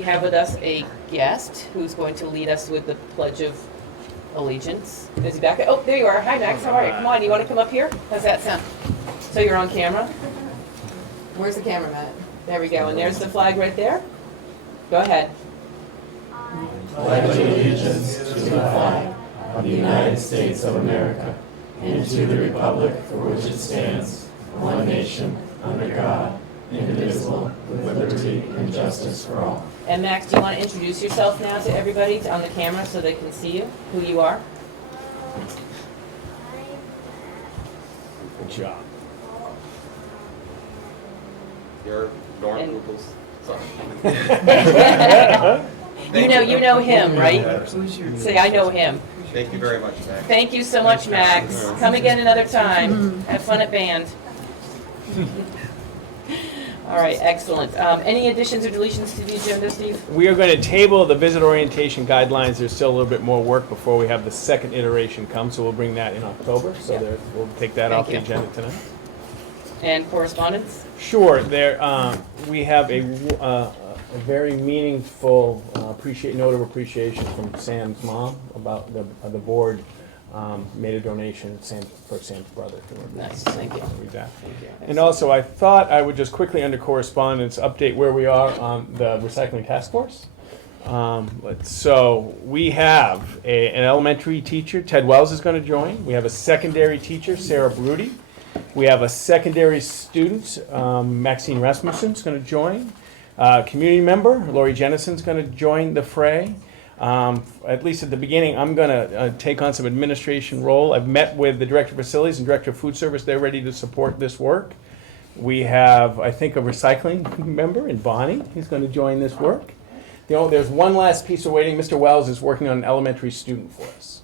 We have with us a guest who's going to lead us with the Pledge of Allegiance. Is he back? Oh, there you are. Hi, Max. How are you? Come on. You want to come up here? How's that sound? So you're on camera? Where's the camera, Matt? There we go. And there's the flag right there. Go ahead. Pledge allegiance to the flag of the United States of America and to the republic for which it stands, one nation, under God, indivisible, with liberty and justice for all. And Max, do you want to introduce yourself now to everybody on the camera so they can see you, who you are? Good job. You're Norm And- Google's son. You know him, right? Say, I know him. Thank you very much, Max. Thank you so much, Max. Come again another time. Have fun at band. All right, excellent. Any additions or deletions to the agenda, Steve? We are going to table the visit orientation guidelines. There's still a little bit more work before we have the second iteration come, so we'll bring that in October. So Yeah. we'll take that Thank off the you. agenda tonight. And correspondence? Sure. We have a very meaningful note of appreciation from Sam's mom about the board made a donation for Sam's brother. Nice, thank you. Read that. Thank you. And also, I thought I would just quickly, under correspondence, update where we are on the recycling task force. So we have an elementary teacher, Ted Wells is going to join. We have a secondary teacher, Sarah Brody. We have a secondary student, Maxine Rasmussen is going to join. Community member, Lori Jennison is going to join the fray. At least at the beginning, I'm going to take on some administration role. I've met with the Director of Facilities and Director of Food Service. They're ready to support this work. We have, I think, a recycling member in Bonnie who's going to join this work. There's one last piece we're waiting. Mr. Wells is working on an elementary student for us.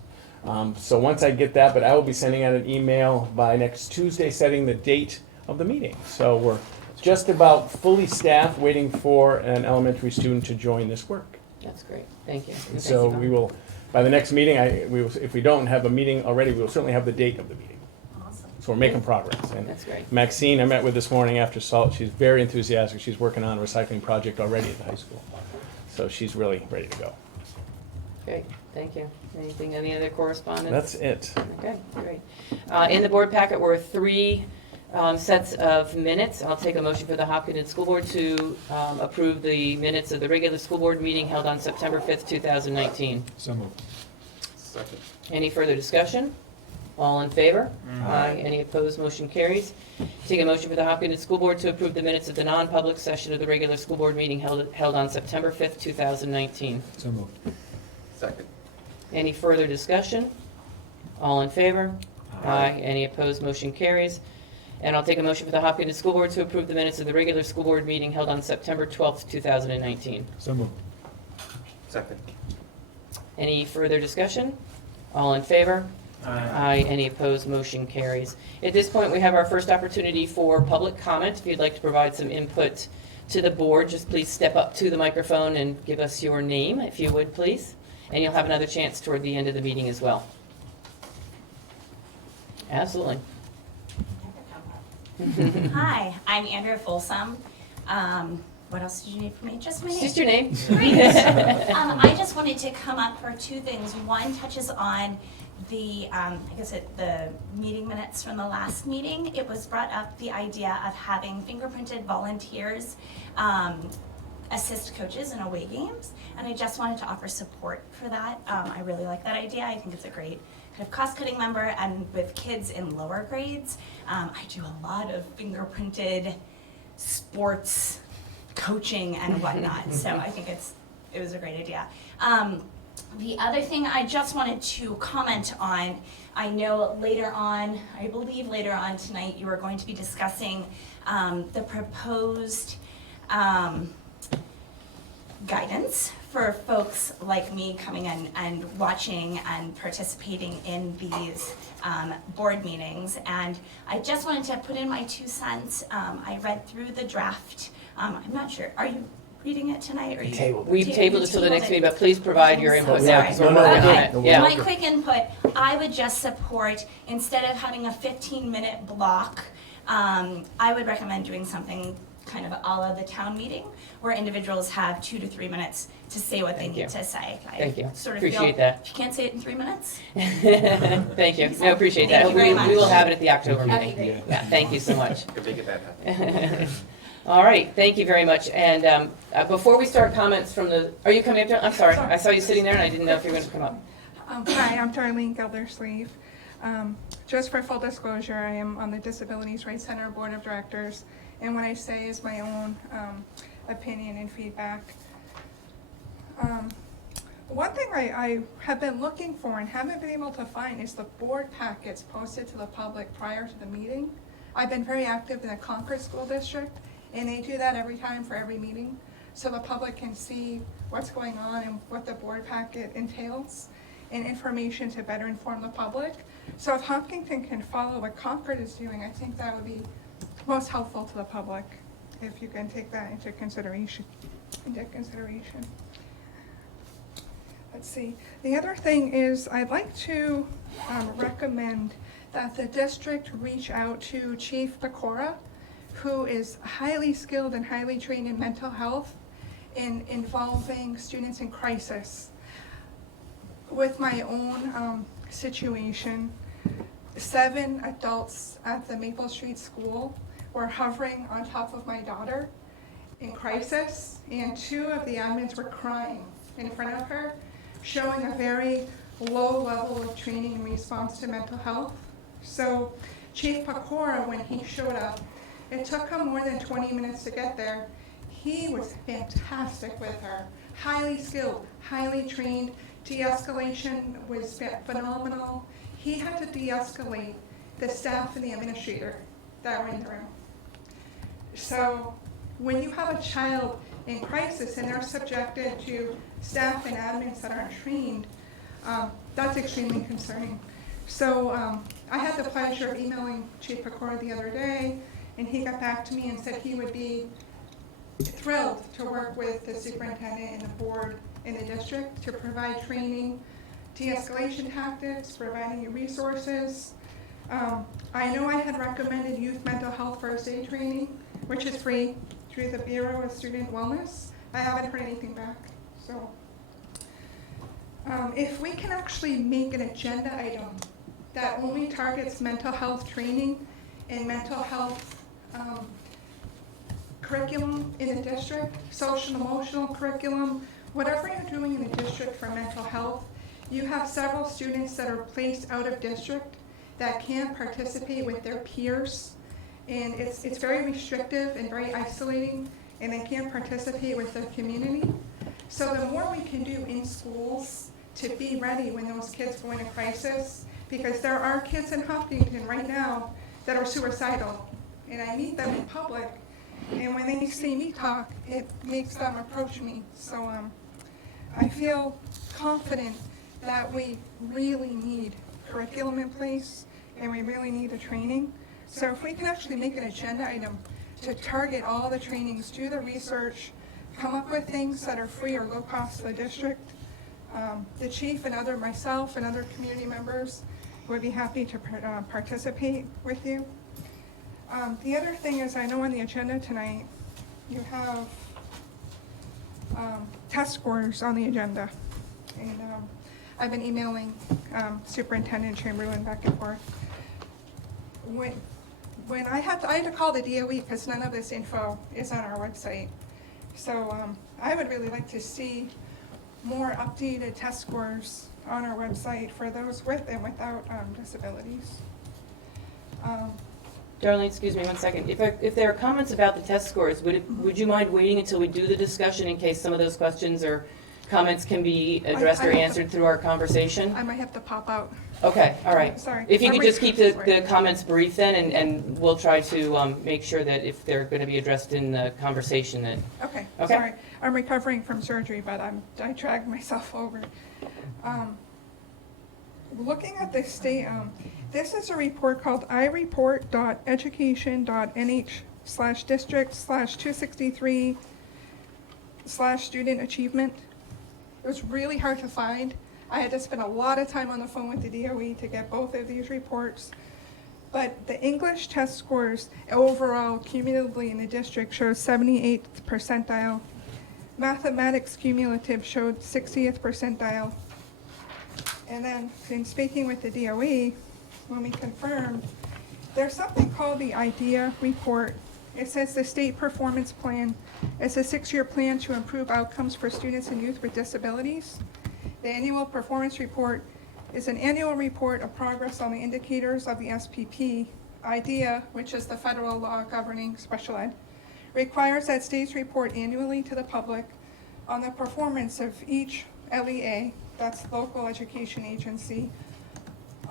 So once I get that, but I will be sending out an email by next Tuesday setting the date of the meeting. So we're just about fully staffed, waiting for an elementary student to join this work. That's great, thank you. And thank So you, Bob. we will, by the next meeting, if we don't have a meeting already, we will certainly have the date of the meeting. Awesome. So we're making progress. And That's great. Maxine, I met with this morning after SALT. She's very enthusiastic. She's working on a recycling project already at the high school. So she's really ready to go. Great, thank you. Any other correspondence? That's it. Okay, great. In the board packet were three sets of minutes. I'll take a motion for the Hopkinton School Board to approve the minutes of the regular school board meeting held on September 5th, 2019. So moved. Second. Any further discussion? All in favor? Aye. Any opposed? Motion carries. Take a motion for the Hopkinton School Board to approve the minutes of the non-public session of the regular school board meeting held on September 5th, 2019. So moved. Second. Any further discussion? All in favor? Aye. Any opposed? Motion carries. And I'll take a motion for the Hopkinton School Board to approve the minutes of the regular school board meeting held on September 12th, 2019. So moved. Second. Any further discussion? All in favor? Aye. Any opposed? Motion carries. At this point, we have our first opportunity for public comment. If you'd like to provide some input to the board, just please step up to the microphone and give us your name, if you would, please. And you'll have another chance toward the end of the meeting as well. Absolutely. Hi, I'm Andrea Folsom. What else did you need from me? Just my name. Just your name. Great. I just wanted to come up for two things. One touches on the, the meeting minutes from the last meeting. It was brought up the idea of having fingerprinted volunteers assist coaches in away games, and I just wanted to offer support for that. I really like that idea. I think it's a great kind of cost-cutting number, and with kids in lower grades, I do a lot of fingerprinted sports coaching and whatnot, so I think it was a great idea. The other thing I just wanted to comment on, I know later on, I believe later on tonight, you are going to be discussing the proposed guidance for folks like me coming in and watching and participating in these board meetings. And I just wanted to put in my 2 cents. I read through the draft. I'm not sure, are you reading it tonight? Or We tabled it. We've tabled it till the next meeting, but please provide your input I'm now, sorry. because we're working on it. Okay. Yeah. My quick input, I would just support, instead of having a 15-minute block, I would recommend doing something kind of a la the town meeting, where individuals have 2 to 3 minutes to say what they Thank need you. to say. Thank you. I sort of Appreciate feel, that. if you can't say it in 3 minutes, Thank you. No, appreciate that. Thank you very We will much. have it at the October that'd meeting. be great. Yeah, thank you so much. Could make it that happen. All right, thank you very much. And before we start comments from the, are you coming up? I'm sorry, I saw you sitting there and I didn't know if you were going to come up. Hi, I'm Darlene Gildersleeve. Just for full disclosure, I am on the Disabilities Rights Center Board of Directors, and what I say is my own opinion and feedback. One thing I have been looking for and haven't been able to find is the board packets posted to the public prior to the meeting. I've been very active in the Concord School District, and they do that every time for every meeting, so the public can see what's going on and what the board packet entails, and information to better inform the public. So if Hopkinton can follow what Concord is doing, I think that would be most helpful to the public, if you can take that into consideration. Let's see. The other thing is I'd like to recommend that the district reach out to Chief Pecora, who is highly skilled and highly trained in mental health in involving students in crisis. With my own situation, 7 adults at the Maple Street School were hovering on top of my daughter in crisis, and 2 of the admins were crying in front of her, showing a very low level of training in response to mental health. So Chief Pecora, when he showed up, it took him more than 20 minutes to get there. He was fantastic with her, highly skilled, highly trained. De-escalation was phenomenal. He had to de-escalate the staff and the administrator that were in the room. So when you have a child in crisis and they're subjected to staff and admins that aren't trained, that's extremely concerning. So I had the pleasure of emailing Chief Pecora the other day, and he got back to me and said he would be thrilled to work with the superintendent and the board in the district to provide training, de-escalation tactics, providing you resources. I know I had recommended youth mental health first aid training, which is free through the Bureau of Student Wellness. I haven't heard anything back. So if we can actually make an agenda item that only targets mental health training and mental health curriculum in the district, social emotional curriculum, whatever you're doing in the district for mental health, you have several students that are placed out of district that can't participate with their peers, and it's very restrictive and very isolating, and they can't participate with their community. So the more we can do in schools to be ready when those kids go into crisis, because there are kids in Hopkinton right now that are suicidal, and I meet them in public, and when they see me talk, it makes them approach me. So I feel confident that we really need curriculum in place, and we really need the training. So if we can actually make an agenda item to target all the trainings, do the research, come up with things that are free or low cost to the district, the chief and myself and other community members would be happy to participate with you. The other thing is, I know on the agenda tonight, you have test scores on the agenda. And I've been emailing Superintendent Chamberlain back and forth. When I had to call the DOE because none of this info is on our website. So I would really like to see more updated test scores on our website for those with and without disabilities. Darlene, excuse me 1 second. If there are comments about the test scores, would you mind waiting until we do the discussion in case some of those questions or comments can be addressed or answered through our conversation? I might have to pop out. Okay, all right. Sorry. If you could just keep the Sorry. comments brief then, and we'll try to make sure that if they're going to be addressed in the conversation, that, Okay, Okay. sorry. I'm recovering from surgery, but I dragged myself over. Looking at the state, this is a report called ireport.education.nh/district/263/student achievement. It was really hard to find. I had to spend a lot of time on the phone with the DOE to get both of these reports. But the English test scores overall cumulatively in the district shows 78th percentile. Mathematics cumulative showed 60th percentile. And then in speaking with the DOE, when we confirmed, there's something called the IDEA report. It says the state performance plan is a 6-year plan to improve outcomes for students and youth with disabilities. The annual performance report is an annual report of progress on the indicators of the SPP. IDEA, which is the federal law governing special ed, requires that states report annually to the public on the performance of each LEA, that's local education agency,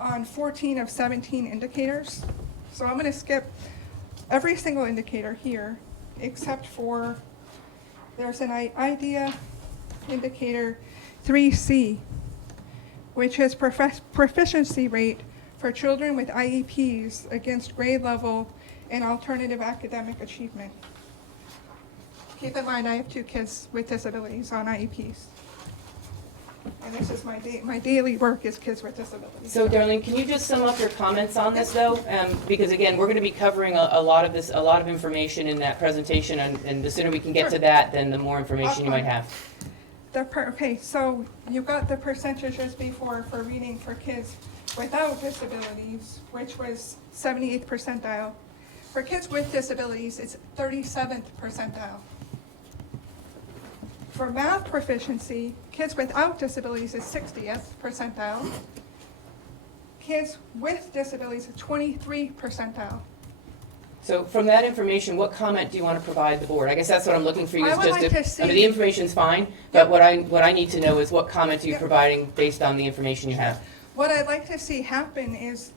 on 14 of 17 indicators. So I'm going to skip every single indicator here, except for there's an IDEA indicator 3C, which is proficiency rate for children with IEPs against grade level and alternative academic achievement. Keep in mind, I have 2 kids with disabilities on IEPs. And this is my daily work is kids with disabilities. So Darlene, can you just sum up your comments on this though? Because again, we're going to be covering a lot of information in that presentation, and the sooner we can get to that, then the more information you might have. Okay, so you've got the percentages before for reading for kids without disabilities, which was 78th percentile. For kids with disabilities, it's 37th percentile. For math proficiency, kids without disabilities is 60th percentile. Kids with disabilities is 23 percentile. So from that information, what comment do you want to provide the board? I guess that's what I'm looking for you. I Is would just like to to see- I mean, the information's fine, but what I need to know is what comment are you providing based on the information you have? What I'd like to see happen is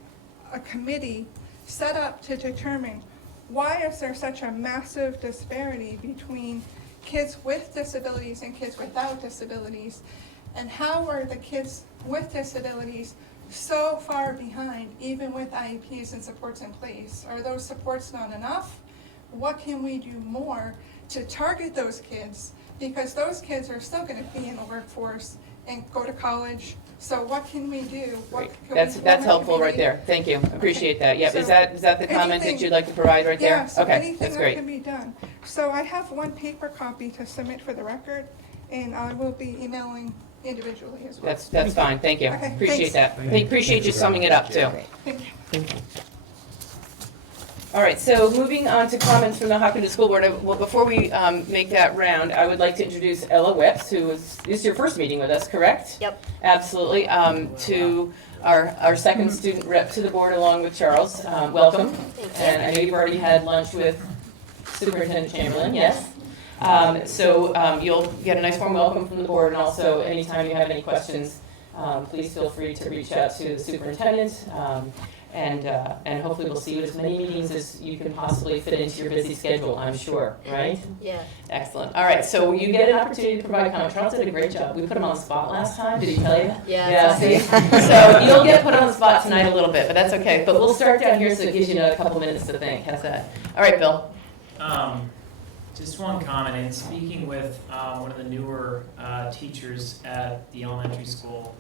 a committee set up to determine why is there such a massive disparity between kids with disabilities and kids without disabilities, and how are the kids with disabilities so far behind, even with IEPs and supports in place? Are those supports not enough? What can we do more to target those kids? Because those kids are still going to be in the workforce and go to college. So what can we do? Great. That's helpful right there. Thank you. Appreciate that. Yep. So Is that the comment that anything- you'd like to provide right there? Yeah, so Okay, anything that's that great. can be done. So I have one paper copy to submit for the record, and I will be emailing individually as well. That's fine. Thank you. Okay, Appreciate thanks. that. Appreciate you summing it up too. Thank you. All right, so moving on to comments from the Hopkinton School Board. Well, before we make that round, I would like to introduce Ella Whips, who is your first meeting with us, correct? Yep. Absolutely. To our second student rep to the board, along with Charles. Welcome. Thank you. And I know you've already had lunch with Superintendent Chamberlain, yes? So you'll get a nice warm welcome from the board, and also anytime you have any questions, please feel free to reach out to the superintendent. And hopefully we'll see you at as many meetings as you can possibly fit into your busy schedule, I'm sure, right? Yeah. Excellent. All right, so you get an opportunity to provide comment. Charles did a great job. We put him on the spot last time. Did he tell you? Yeah. See? So you'll get put on the spot tonight a little bit, but that's okay. But we'll start down here so it gives you a couple minutes to think. How's that? All right, Bill. Just one comment. In speaking with one of the newer teachers at the elementary school,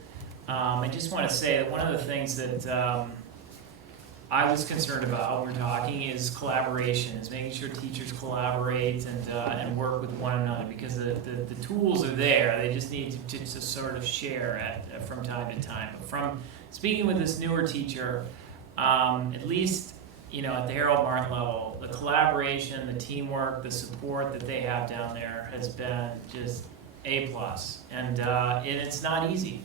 I just want to say that one of the things that I was concerned about when we're talking is collaboration, is making sure teachers collaborate and work with one another, because the tools are there. They just need to sort of share from time to time. But from speaking with this newer teacher, at least at the Harold Martin level, the collaboration, the teamwork, the support that they have down there has been just A+. And it's not easy.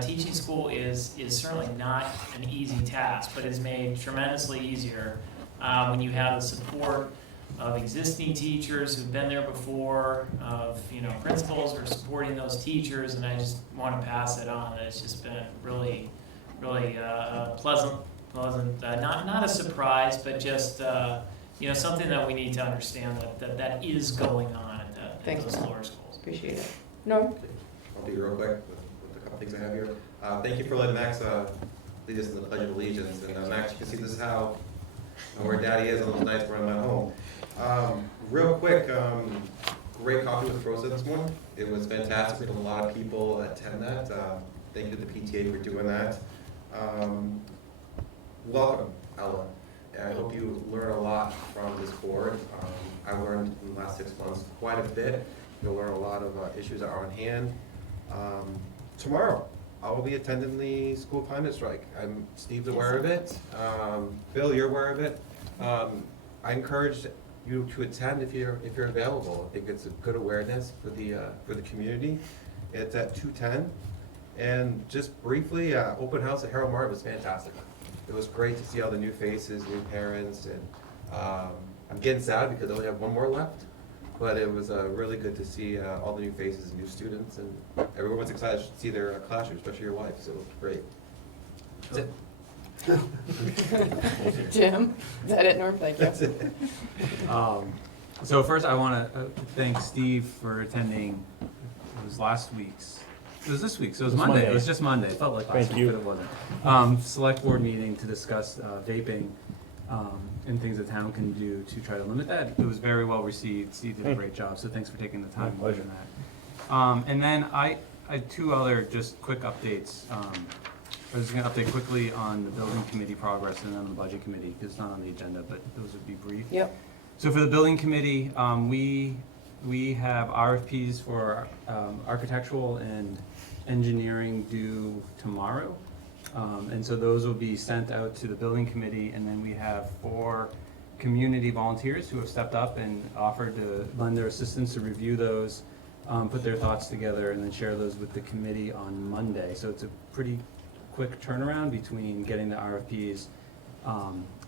Teaching school is certainly not an easy task, but is made tremendously easier when you have the support of existing teachers who've been there before, of principals who are supporting those teachers, and I just want to pass it on. It's just been really, really pleasant. Not a surprise, but just something that we need to understand that is going on at those lower schools. Appreciate it. No. I'll be real quick with a couple things I have here. Thank you for letting Max lead us in the Pledge of Allegiance. And Max, you can see this is where Daddy is on those nights when I'm at home. Real quick, great coffee with Rosa this morning. It was fantastic. We had a lot of people attend that. Thank you to the PTA for doing that. Welcome. Ella. And I hope you learn a lot from this board. I learned in the last 6 months quite a bit. You'll learn a lot of issues that are on hand. Tomorrow, I will be attending the school climate strike. Steve's aware of it. Bill, you're aware of it. I encourage you to attend if you're available. I think it's a good awareness for the community. It's at 2:10. And just briefly, open house at Harold Martin was fantastic. It was great to see all the new faces, new parents, and I'm getting sad because I only have one more left. But it was really good to see all the new faces and new students, and everyone was excited to see their classroom, especially your wife, so it was great. That's it. Jim, is that it, Norm? Thank you. That's it. So first, I want to thank Steve for attending. It was last week's. It was this week, so it was Monday. It was just Monday. It felt like last Thank week, you. but it wasn't. Select board meeting to discuss vaping and things the town can do to try to limit that. It was very well received. Steve did a great job, so thanks for taking the time My to do that. And then I had two other just quick updates. I was going to update quickly on the building committee progress and on the budget committee, because it's not on the agenda, but those would be brief. Yep. So for the building committee, we have RFPs for architectural and engineering due tomorrow. And so those will be sent out to the building committee, and then we have 4 community volunteers who have stepped up and offered to lend their assistance to review those, put their thoughts together, and then share those with the committee on Monday. So it's a pretty quick turnaround between getting the RFPs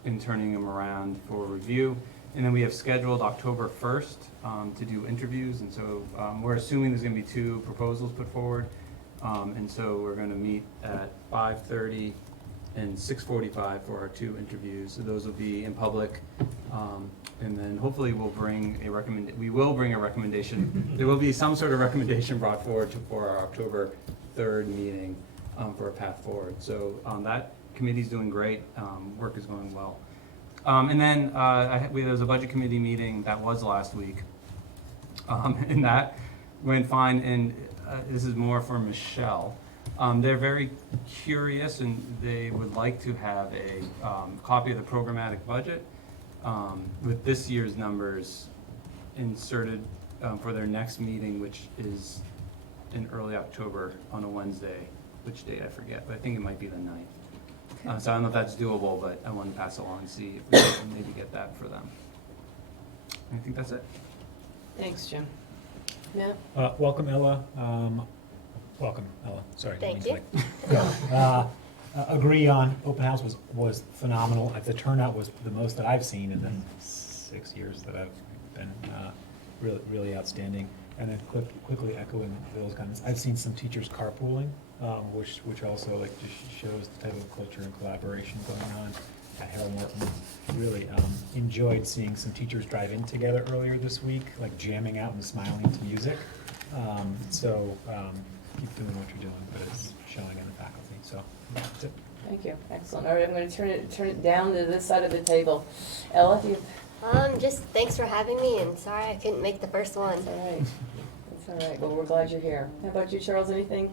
and turning them around for review. And then we have scheduled October 1st to do interviews, and so we're assuming there's going to be 2 proposals put forward. And so we're going to meet at 5:30 and 6:45 for our 2 interviews. So those will be in public, and then hopefully we'll bring a recommendation. There will be some sort of recommendation brought forward for our October 3rd meeting for a path forward. So that committee's doing great. Work is going well. And then there was a budget committee meeting that was last week, and that went fine. And this is more for Michelle. They're very curious, and they would like to have a copy of the programmatic budget with this year's numbers inserted for their next meeting, which is in early October on a Wednesday. Which date I forget, but I think it might be the 9th. So I don't know if that's doable, but I want to pass along and see if we can maybe get that for them. I think that's it. Thanks, Jim. Matt? Welcome, Ella. Welcome, Ella. Sorry. Thank didn't mean to agree on open house was phenomenal. The turnout was the most that I've seen in the 6 years that I've been really outstanding. And then quickly echoing Bill's comments, I've seen some teachers carpooling, which also just shows the type of culture and collaboration going on at Harold Morton. Really enjoyed seeing some teachers drive in together earlier this week, like jamming out and smiling to music. So keep doing what you're doing, but it's showing in the faculty. So that's it. Thank you. Excellent. All right, I'm going to turn it down to this side of the table. Ella, do you? Just thanks for having me, and sorry I couldn't make the first one. That's all right. That's all right. Well, we're glad you're here. How about you, Charles? Anything?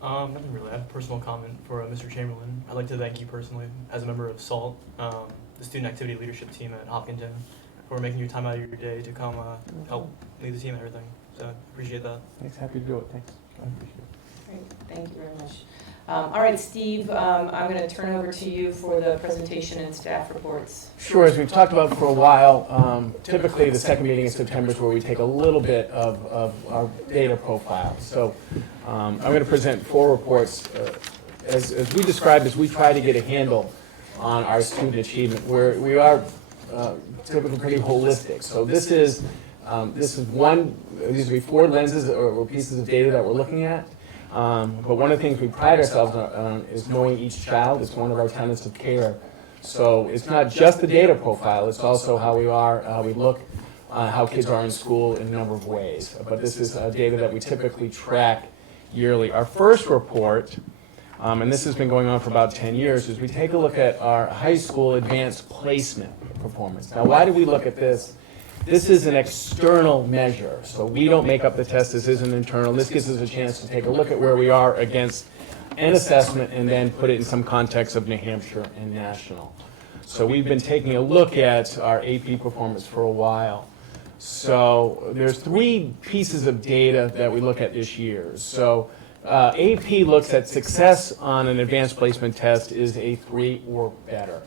Nothing really. I have a personal comment for Mr. Chamberlain. I'd like to thank you personally, as a member of SALT, the Student Activity Leadership Team at Hopkinton, for making your time out of your day to come help lead the team and everything. So appreciate that. Thanks, happy to do it, thanks. I appreciate it. Great. Thank you very much. All right, Steve, I'm going to turn over to you for the presentation and staff reports. Sure, as we've talked about for a while, typically the second meeting in September is where we take a little bit of our data profile. So I'm going to present 4 reports. As we described, as we try to get a handle on our student achievement, we are typically pretty holistic. So this is these will be 4 lenses or pieces of data that we're looking at. But one of the things we pride ourselves on is knowing each child. It's one of our tenets of care. So it's not just the data profile, it's also how we are, how we look, how kids are in school in a number of ways. But this is data that we typically track yearly. Our first report, and this has been going on for about 10 years, is we take a look at our high school advanced placement performance. Now, why do we look at this? This is an external measure, so we don't make up the test. This isn't internal. This gives us a chance to take a look at where we are against an assessment and then put it in some context of New Hampshire and national. So we've been taking a look at our AP performance for a while. So there's 3 pieces of data that we look at this year. So AP looks at success on an advanced placement test is a 3 or better.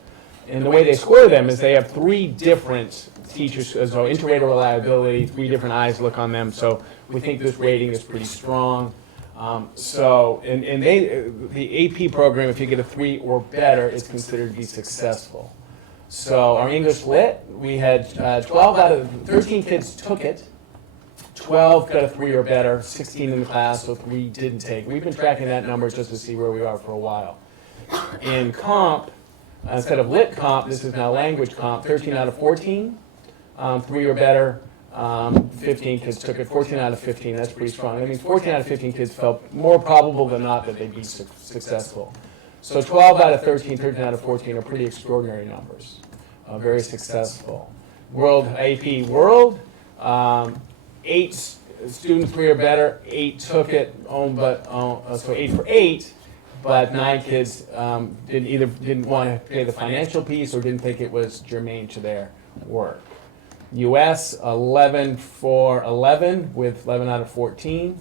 And the way they score them is they have 3 different teachers, so inter-rater reliability, 3 different eyes look on them. So we think this rating is pretty strong. The AP program, if you get a 3 or better, is considered to be successful. So our English Lit, we had 12 out of 13 kids took it. 12 got a 3 or better, 16 in the class, so 3 didn't take. We've been tracking that number just to see where we are for a while. In comp, instead of lit comp, this is now language comp, 13 out of 14, 3 or better, 15 kids took it, 14 out of 15, that's pretty strong. That means 14 out of 15 kids felt more probable than not that they'd be successful. So 12 out of 13, 13 out of 14 are pretty extraordinary numbers, very successful. World AP World, 8 students, 3 or better, 8 took it, so 8 for 8, but 9 kids didn't want to pay the financial piece or didn't think it was germane to their work. US, 11 for 11 with 11 out of 14.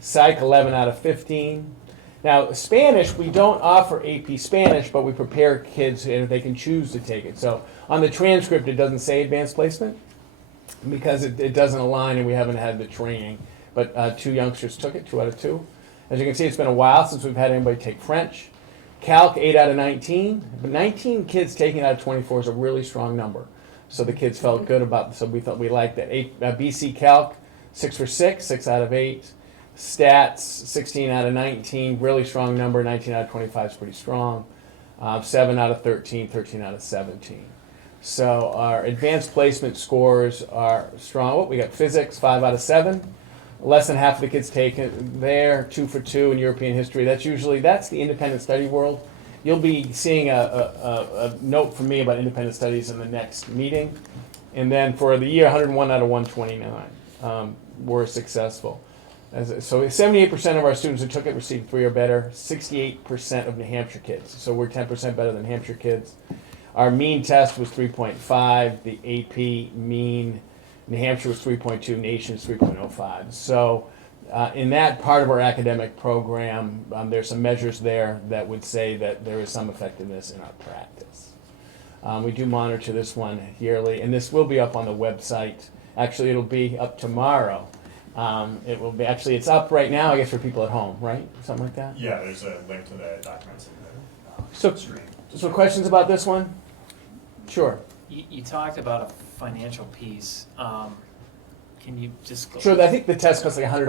Psych, 11 out of 15. Now, Spanish, we don't offer AP Spanish, but we prepare kids and they can choose to take it. So on the transcript, it doesn't say advanced placement because it doesn't align and we haven't had the training. But 2 youngsters took it, 2 out of 2. As you can see, it's been a while since we've had anybody take French. Calc, 8 out of 19. But 19 kids taking it out of 24 is a really strong number. So the kids felt good about it, so we thought we liked that. BC Calc, 6 for 6, 6 out of 8. Stats, 16 out of 19, really strong number. 19 out of 25 is pretty strong. 7 out of 13, 13 out of 17. So our advanced placement scores are strong. We got physics, 5 out of 7. Less than half of the kids take it there, 2 for 2 in European history. That's the independent study world. You'll be seeing a note from me about independent studies in the next meeting. And then for the year, 101 out of 129 were successful. So 78% of our students who took it received 3 or better, 68% of New Hampshire kids. So we're 10% better than Hampshire kids. Our mean test was 3.5. The AP mean, New Hampshire was 3.2, nation is 3.05. So in that part of our academic program, there's some measures there that would say that there is some effectiveness in our practice. We do monitor this one yearly, and this will be up on the website. Actually, it'll be up tomorrow. It will be, actually, it's up right now, I guess, for people at home, right? Something like that? Yeah, there's a link to the documents in the stream. So questions about this one? Sure. You talked about a financial piece. Can you just? Sure, I think the test costs like $100,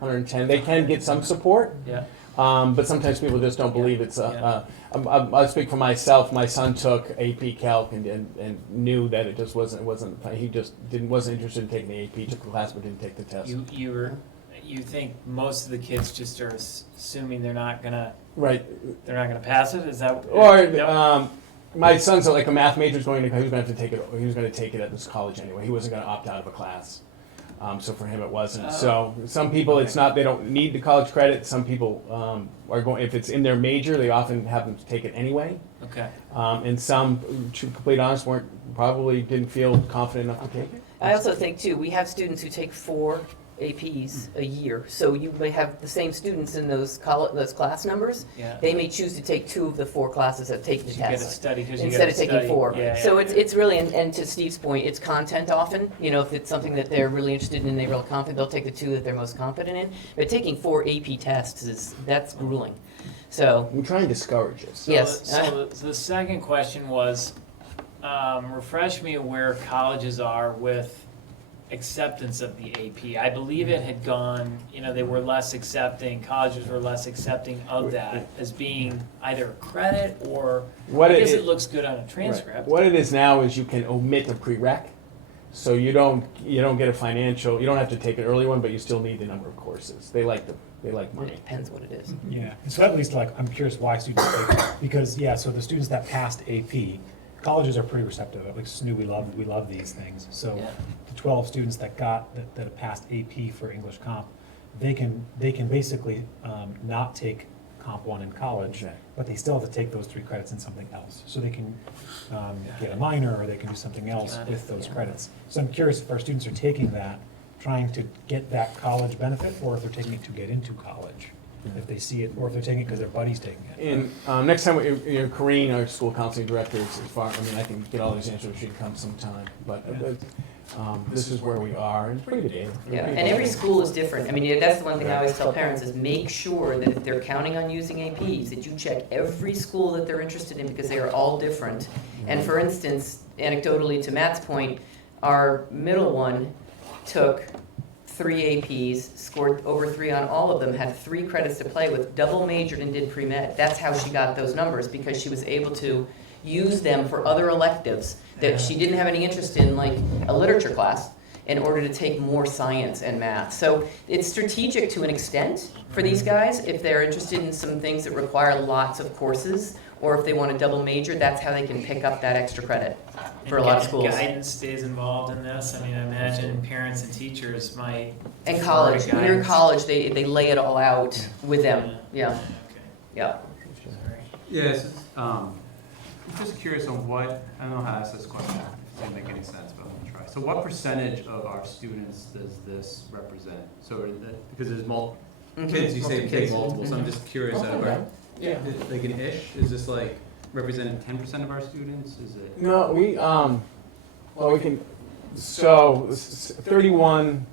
$110. They can get some support. Yeah. But sometimes people just don't believe it's. I'll speak for myself. My son took AP Calc and knew that it just wasn't. He just wasn't interested in taking the AP. He took the class but didn't take the test. You think most of the kids just are assuming they're not gonna. Right. They're not gonna pass it. Is that? Or my son's like a math major. He was going to have to take it. He was going to take it at this college anyway. He wasn't going to opt out of a class. So for him it wasn't. So some people it's not, they don't need the college credit. Some people are going, if it's in their major, they often have them take it anyway. Okay. And some, to be completely honest, probably didn't feel confident enough to take it. I also think too, we have students who take 4 APs a year, so you may have the same students in those class numbers. Yeah. They may choose to take 2 of the 4 classes that take the You get a test study because you instead get of taking 4. Yeah, So yeah. it's really, and to Steve's point, it's content often. You know, if it's something that they're really interested in and they're real confident, they'll take the 2 that they're most confident in. But taking 4 AP tests that's grueling. So We try and discourage it. yes. So the second question was, refresh me where colleges are with acceptance of the AP. I believe it had gone, they were less accepting, colleges were less accepting of that as being either a credit or, I guess it looks good on a transcript. Right. What it is now is you can omit a prereq. So you don't get a financial, you don't have to take an early one, but you still need the number of courses. They like money. It depends what it is. Yeah, and so at least I'm curious why students take it. Because, so the students that passed AP, colleges are pretty receptive. Like Snu, we love these things. So Yeah. the 12 students that passed AP for English Comp, they can basically not take Comp 1 in college, Exactly. but they still have to take those 3 credits in something else. So they can get a minor, or they can do something else with those credits. So I'm curious if our students are taking that, trying to get that college benefit, or if they're taking it to get into college. If they see it, or if they're taking it because their buddy's taking it. And next time, Corrine, our school counseling director, is far, I mean, I can get all these answers, she'd come sometime, but this is where we are, and it's pretty good data. Yeah, and every school is different. I mean, that's the one thing I always tell parents is make sure that if they're counting on using APs, that you check every school that they're interested in because they are all different. And for instance, anecdotally to Matt's point, our middle one took 3 APs, scored over 3 on all of them, had 3 credits to play with, double majored and did pre-med. That's how she got those numbers, because she was able to use them for other electives that she didn't have any interest in, like a literature class, in order to take more science and math. So it's strategic to an extent for these guys. If they're interested in some things that require lots of courses, or if they want to double major, that's how they can pick up that extra credit for a lot of schools. Guidance stays involved in this. I mean, I imagine parents and teachers might. And college, when you're in college, they lay it all out with them. Yeah, Okay. yeah. Yes, I'm just curious on what, I don't know how to ask this question, it doesn't make any sense, but I'm gonna try. So what percentage of our students does this represent? So, because there's multiple kids, you say Multiple take kids. multiple, so I'm just curious, Yeah. like an ish, is this like representing 10% of our students, is it? No, we can, so 31,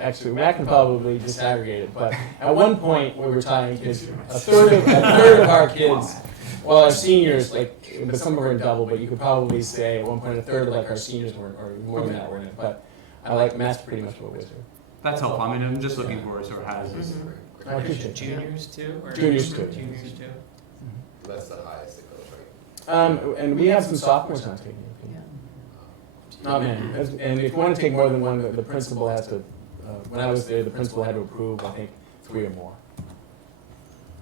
actually, Matt can probably disaggregate it, but at one point, we were talking kids, a third of our kids, well, our seniors, like, but some were in double, but you could probably say at one point, a third of like our seniors were, or more than that were in it, but I like Matt's pretty much what Wizard. That's helpful, I mean, I'm just looking for sort of how does this. I appreciate that. Juniors too? Or Juniors too. Juniors too. That's the highest it goes, right? And we have some sophomores not taking it. Not many. And if you want to take more than one, the principal has to, when I was there, the principal had to approve, I think, 3 or more.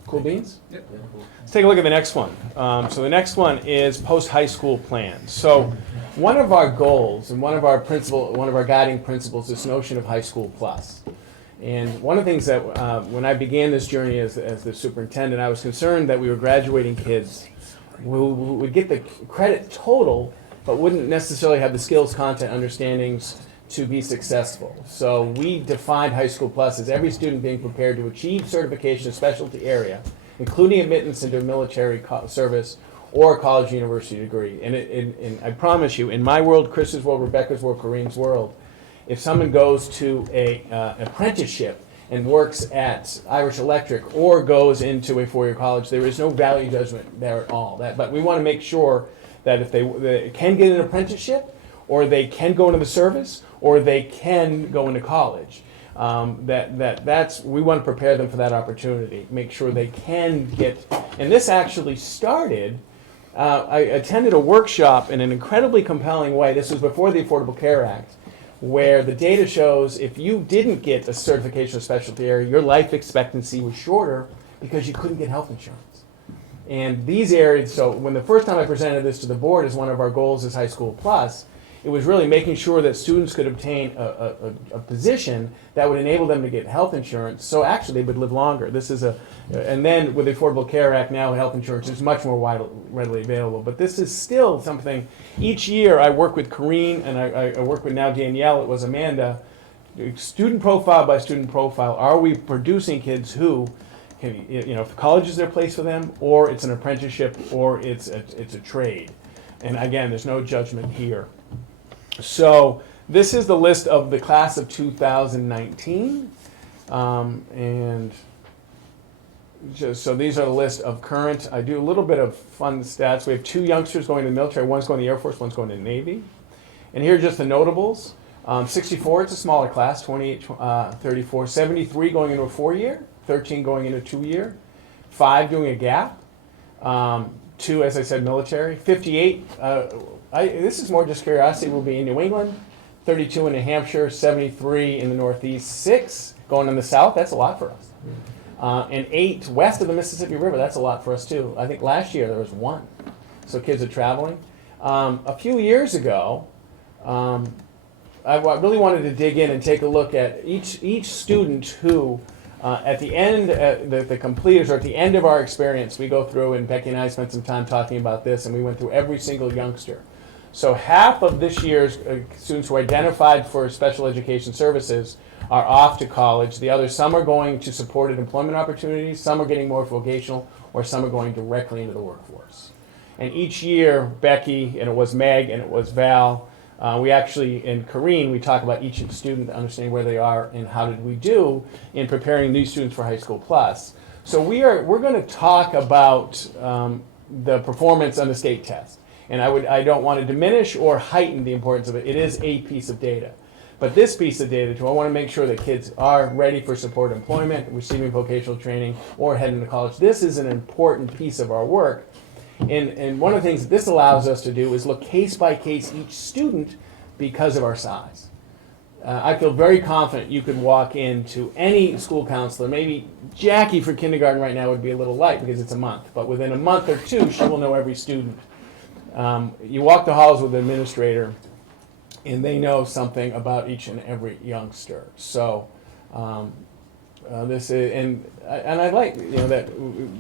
Cool beans? Yep. Let's take a look at the next one. So the next one is post-high school plans. So one of our goals and one of our guiding principles is this notion of high school plus. And one of the things that when I began this journey as the superintendent, I was concerned that we were graduating kids who would get the credit total, but wouldn't necessarily have the skills, content, understandings to be successful. So we defined high school plus as every student being prepared to achieve certification in a specialty area, including admittance into a military service or a college university degree. And I promise you, in my world, Chris's world, Rebecca's world, Kareem's world, if someone goes to a apprenticeship and works at Irish Electric or goes into a 4-year college, there is no value judgment there at all. But we want to make sure that if they can get an apprenticeship, or they can go into the service, or they can go into college, that's we want to prepare them for that opportunity. Make sure they can get. And this actually started. I attended a workshop in an incredibly compelling way. This was before the Affordable Care Act, where the data shows if you didn't get a certification of specialty area, your life expectancy was shorter because you couldn't get health insurance. And these areas, so when the first time I presented this to the board as one of our goals as High School Plus, it was really making sure that students could obtain a position that would enable them to get health insurance, so actually they would live longer. This is and then with the Affordable Care Act now, health insurance is much more readily available. But this is still something, each year I work with Corrine and I work with now Danielle, it was Amanda, student profile by student profile, are we producing kids who, if college is their place for them, or it's an apprenticeship, or it's a trade. And again, there's no judgment here. So this is the list of the class of 2019, and so these are the list of current. I do a little bit of fun stats. We have 2 youngsters going to the military. One's going to the Air Force, one's going to the Navy. And here are just the notables. 64, it's a smaller class, 28, 34, 73 going into a 4-year, 13 going into a 2-year, 5 doing a gap, 2, as I said, military, 58, this is more just curiosity, will be in New England, 32 in New Hampshire, 73 in the Northeast, 6 going in the South, that's a lot for us. And 8 west of the Mississippi River, that's a lot for us too. I think last year there was 1. So kids are traveling. A few years ago, I really wanted to dig in and take a look at each student who At the end, the completers, or at the end of our experience, we go through, and Becky and I spent some time talking about this, and we went through every single youngster. So half of this year's students who are identified for special education services are off to college. The others, some are going to supported employment opportunities, some are getting more vocational, or some are going directly into the workforce. And each year, Becky, and it was Meg, and it was Val, we actually, in Corrine, we talk about each student, understanding where they are and how did we do in preparing these students for High School Plus. So we're going to talk about the performance on the state test. And I don't want to diminish or heighten the importance of it. It is a piece of data. But this piece of data, too, I want to make sure that kids are ready for supported employment, receiving vocational training, or heading to college. This is an important piece of our work. And one of the things that this allows us to do is look case by case each student because of our size. I feel very confident you could walk into any school counselor. Maybe Jackie for kindergarten right now would be a little light because it's a month. But within a month or two, she will know every student. You walk the halls with an administrator, and they know something about each and every youngster. So this is, and I like, that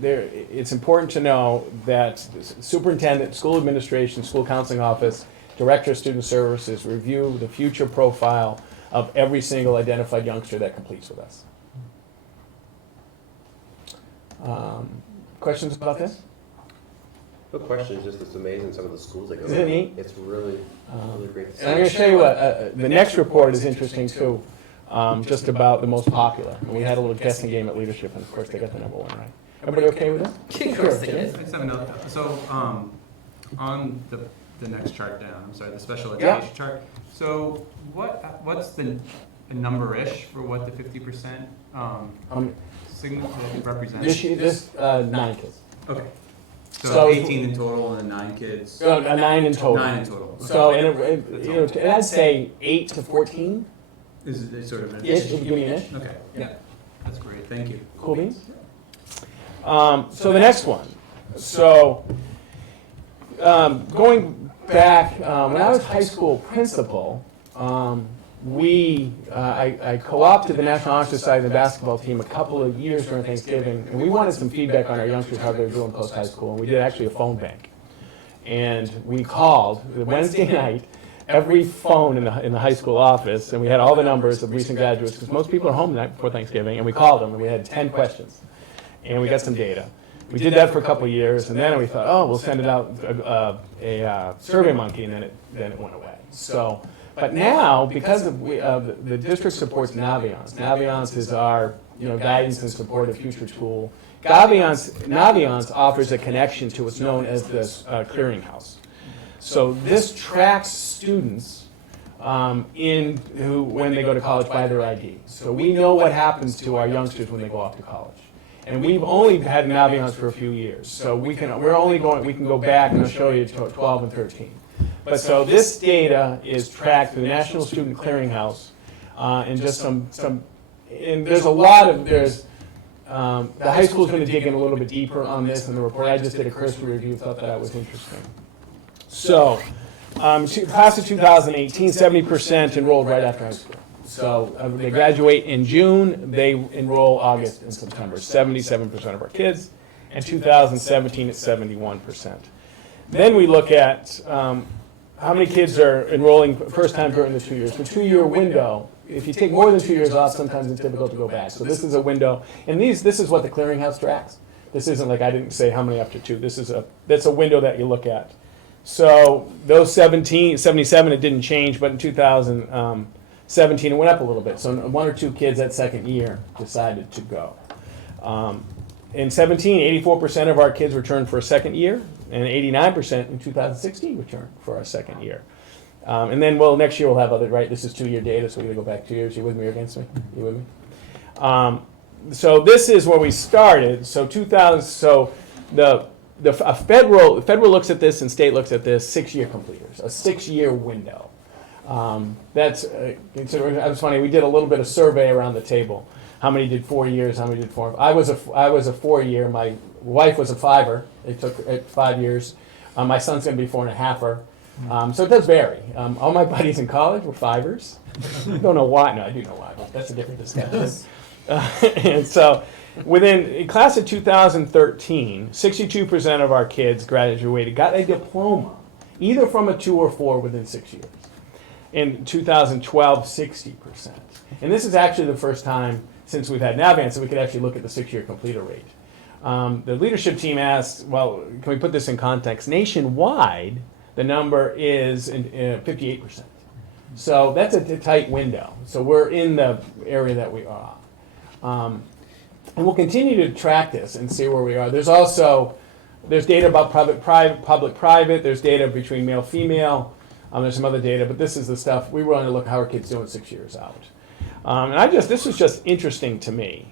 there. It's important to know that superintendent, school administration, school counseling office, director of student services review the future profile of every single identified youngster that completes with us. Questions about this? No question, just it's amazing some of the schools that go Isn't it neat? It's really great. And I'm going to show you what the next report is interesting too, just about the most popular. And we had a little guessing game at leadership, and of course they got the number one right. Everybody okay with it? Of course they did. I just have another, so, on the next chart down, I'm sorry, the special Yeah. education chart. So what's the number-ish for what the 50% signal represents? This 9 kids. Okay. So- So 18 in total and then 9 kids? So, 9 in total. 9 in total. So, Okay. and I'd say 8 to 14. Is it sort of an Ish, if you give me an ish. Okay, yeah, that's great, thank you. Cool beans. So the next one. So going back, when I was high school principal, I co-opted the National Honor Society and the basketball team a couple of years during Thanksgiving, and we wanted some feedback on our youngsters, how they were doing post-high school, and we did actually a phone bank. And we called Wednesday night every phone in the high school office, and we had all the numbers of recent graduates, because most people are home the night before Thanksgiving, and we called them, and we had 10 questions, and we got some data. We did that for a couple of years, and then we thought, oh, we'll send it out a Survey Monkey, and then it went away. So, but now, because of the district supports Naviance. Naviance is our guidance and supportive future tool. Naviance offers a connection to what's known as this clearinghouse. So this tracks students when they go to college by their ID. So we know what happens to our youngsters when they go off to college. And we've only had Naviance for a few years. So we can go back, and I'll show you to 12 and 13. But so this data is tracked through the National Student Clearinghouse, and just and there's a lot of, the high school's going to dig in a little bit deeper on this in the report. I just did a cursory review, thought that was interesting. So, class of 2018, 70% enrolled right after high school. So they graduate in June, they enroll August and September, 77% of our kids, and 2017 it's 71%. Then we look at how many kids are enrolling first time during the 2 years. The 2-year window, if you take more than 2 years off, sometimes it's difficult to go back. So this is a window, and this is what the clearinghouse tracks. This isn't like I didn't say how many after 2. That's a window that you look at. So those 77, it didn't change, but in 2017 it went up a little bit. So 1 or 2 kids that second year decided to go. In 17, 84% of our kids returned for a second year, and 89% in 2016 returned for our second year. And then, next year we'll have other, right? This is 2-year data, so we're going to go back 2 years. You with me or against me? You with me? So this is where we started. So federal looks at this and state looks at this, 6-year completers, a 6-year window. That's funny. We did a little bit of survey around the table. How many did 4 years? How many did 4? I was a 4-year. My wife was a 5-er. It took 5 years. My son's going to be 4.5-er. So it does vary. All my buddies in college were 5-ers. I don't know why. No, I do know why. But that's a different discussion. And so, in class of 2013, 62% of our kids graduated, got a diploma, either from a 2 or 4 within 6 years. In 2012, 60%. And this is actually the first time since we've had NAVANCE that we could actually look at the 6-year completer rate. The leadership team asked, well, can we put this in context? Nationwide, the number is 58%. So that's a tight window. So we're in the area that we are. And we'll continue to track this and see where we are. There's data about public-private. There's data between male-female. There's some other data, but this is the stuff we want to look at how our kids doing 6 years out. This was just interesting to me.